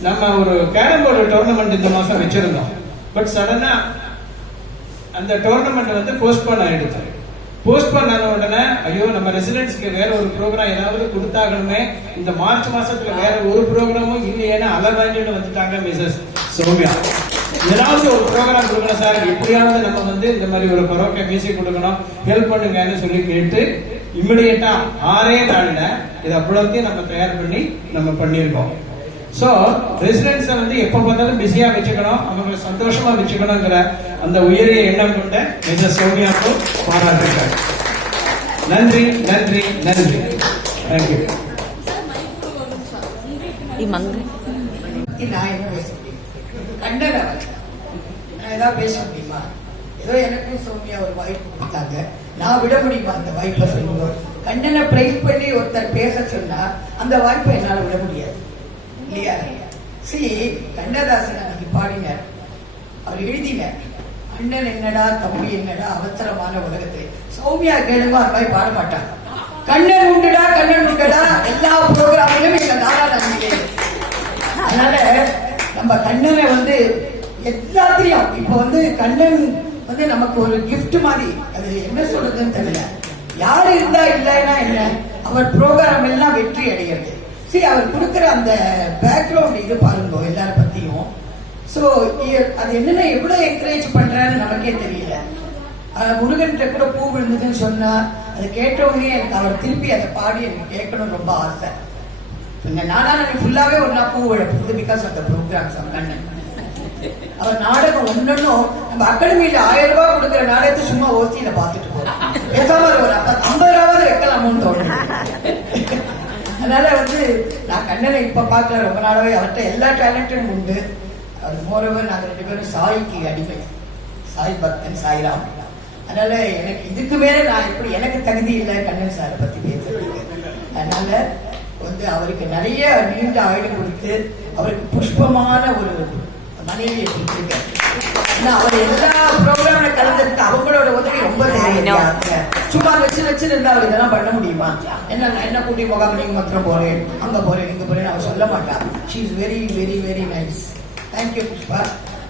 நம்ம ஒரு கேரம் போர்டு டோர்னமெண்ட் இந்த மாசம் வச்சிருந்தோம். பட் சடனா அந்த டோர்னமெண்ட் வந்து போஸ்ட்போன் ஆயிடுச்சு. போஸ்ட்போன் ஆன உடனே ஐயோ நம்ம ரெசிடென்ட்ஸ்க்கு வேற ஒரு ப்ரோக்ராம் ஏதாவது கொடுத்தாகணுமே, இந்த மார்ச் மாசத்துல வேற ஒரு ப்ரோக்ராமும் இல்லையேன்னு அலவாஞ்சிட்டு வந்துட்டாங்க மிஸ்ஸஸ் சௌமியா. ஏதாவது ஒரு ப்ரோக்ராம் கொடுக்கணும் சார், எப்படியாவது நம்ம வந்து இந்த மாதிரி ஒரு பரோக்கா மியூசிக் கொடுக்கணும், ஹெல்ப் பண்ணுங்கன்னு சொல்லி கேட்டு இமிடியேட்டா 6 நாள்ல இது அவ்வளோத்தையும் நம்ம தயார் பண்ணி நம்ம பண்ணியிருக்கோம். சோ ரெசிடென்ட்ஸ வந்து எப்ப பார்த்தாலும் பிஸியா வச்சுக்கணும், அவங்க சந்தோஷமா வச்சுக்கணுங்கிற அந்த உயரிய எண்ணம் கொண்ட மிஸ்ஸஸ் சௌமியாவுக்கு பாராட்டுகள். நன்றி நன்றி நன்றி. தேங்க்யூ. நான் என்ன பேச முடியும்? கண்டன நான் ஏதாவது பேச முடியுமா? ஏதோ எனக்கும் சௌமியா ஒரு வாய்ப்பு கொடுத்தாங்க, நான் விட முடியுமா அந்த வாய்ப்பை? சொல்லுவோம். கண்டனை பிரைஸ் பண்ணி ஒருத்தர் பேச சொன்னா அந்த வாய்ப்பை என்னால விட முடியாது இல்லையா? கண்ணதாசன் அன்னைக்கு பாடினார், அவர் எழுதினார், அண்ணன் என்னடா தம்பி என்னடா அவசரமான உலகத்தை. சௌமியா கேளுமா அந்த மாதிரி பாட மாட்டாங்க. கண்ணன் உண்டுடா கண்ணன் உண்டுடா எல்லா ப்ரோக்ராமிலும் எங்க தாரா நம்பிக்கை. அதனால நம்ம கண்ணனை வந்து எல்லாத்திலையும் இப்ப வந்து கண்ணன் வந்து நமக்கு ஒரு கிஃப்ட் மாதிரி, அது என்ன சொல்றதுன்னு தெரியல. யாரு இருந்தா இல்லைன்னா என்ன, அவர் ப்ரோக்ராம் எல்லாம் வெற்றி அடைகிறது. சரி, அவர் கொடுக்குற அந்த பேக்ரவுண்ட் இது பாருங்க எல்லார பத்தியும். சோ அது என்னன்னா எவ்வளவு என்கரேஜ் பண்றான்னு நமக்கே தெரியல. முருகன் கூட பூ விழுந்ததுன்னு சொன்னா அதை கேட்டவொடனே எனக்கு அவர் திருப்பி அதை பாடி எனக்கு கேட்கணும்னு ரொம்ப ஆசை. நானா ஃபுல்லாவே ஒன்னா பூ விழப்போகுது because of the programs of Kannan. அவர் நாடகம் ஒன்னும் நம்ம அகாடமியில 1000 ரூபாய் கொடுக்குற நாடகத்தை சும்மா ஓசியில பாத்துட்டு போறோம். பேசாம ஒரு 50 ரூபாவது வைக்கலாமோன்னு தோணும். அதனால வந்து நான் கண்ணனை இப்ப பாக்கல, ரொம்ப நாளாவே அவர்கிட்ட எல்லா டேலண்டும் உண்டு. அவர் மோரவர் நாங்க 2 பேரும் சாய்க்கு அடிமை, சாய் பக்தன் சாய்ராம். அதனால எனக்கு இதுக்கு மேல நான் எப்படி எனக்கு தகுதி இல்லை கண்ணன் சாரை பத்தி பேசுறதுக்கு. அதனால வந்து அவருக்கு நிறைய நீண்ட ஆயுதம் கொடுத்து அவருக்கு புஷ்பமான ஒரு மனைவியை கொடுத்துருக்காரு. அவர் எல்லா ப்ரோக்ராம்ல கலந்துருக்கு, அவங்களோட உதவி ரொம்ப சும்மா வச்சு இருந்தா அவர் இதெல்லாம் பண்ண முடியுமா? என்ன கூட்டி முகாமணிக்கு மாத்திரம் போறேன், அங்க போறேன் இங்க போறேன் அவர் சொல்ல மாட்டா. She is very very very nice. Thank you Pushpa.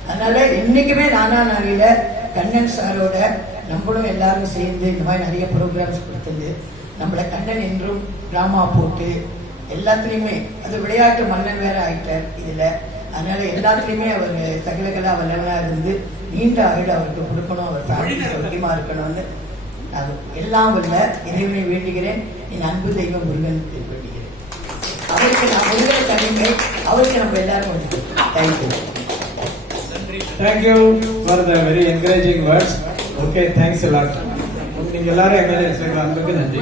அதனால என்னைக்குமே நானா நாளில கண்ணன் சாரோட நம்மளும் எல்லாரும் சேர்ந்து இந்த மாதிரி நிறைய ப்ரோக்ராம்ஸ் கொடுத்தது. நம்மள கண்ணன் என்றும் டிராமா போட்டு எல்லாத்துலயுமே, அது விளையாட்டு மன்னன் வேற ஆயிட்டார் இதுல. அதனால எல்லாத்துலயுமே அவர் சகலகலா வல்லவனா இருந்து நீண்ட ஆயுள் அவருக்கு கொடுக்கணும், அவர் ஃபேமிலி சௌக்கியமா இருக்கணும்னு நான் எல்லாம் வல்ல இறைவனை வேண்டுகிறேன். என் அன்பு தெய்வம் முருகன் வேண்டுகிறேன். அவருக்கு நான் முருகன் தனிமை, அவருக்கு நம்ம எல்லாரும் thank you. Thank you for the very encouraging words. Okay, thanks a lot. நீங்க எல்லாரும் எங்களை அன்புக்கு நன்றி.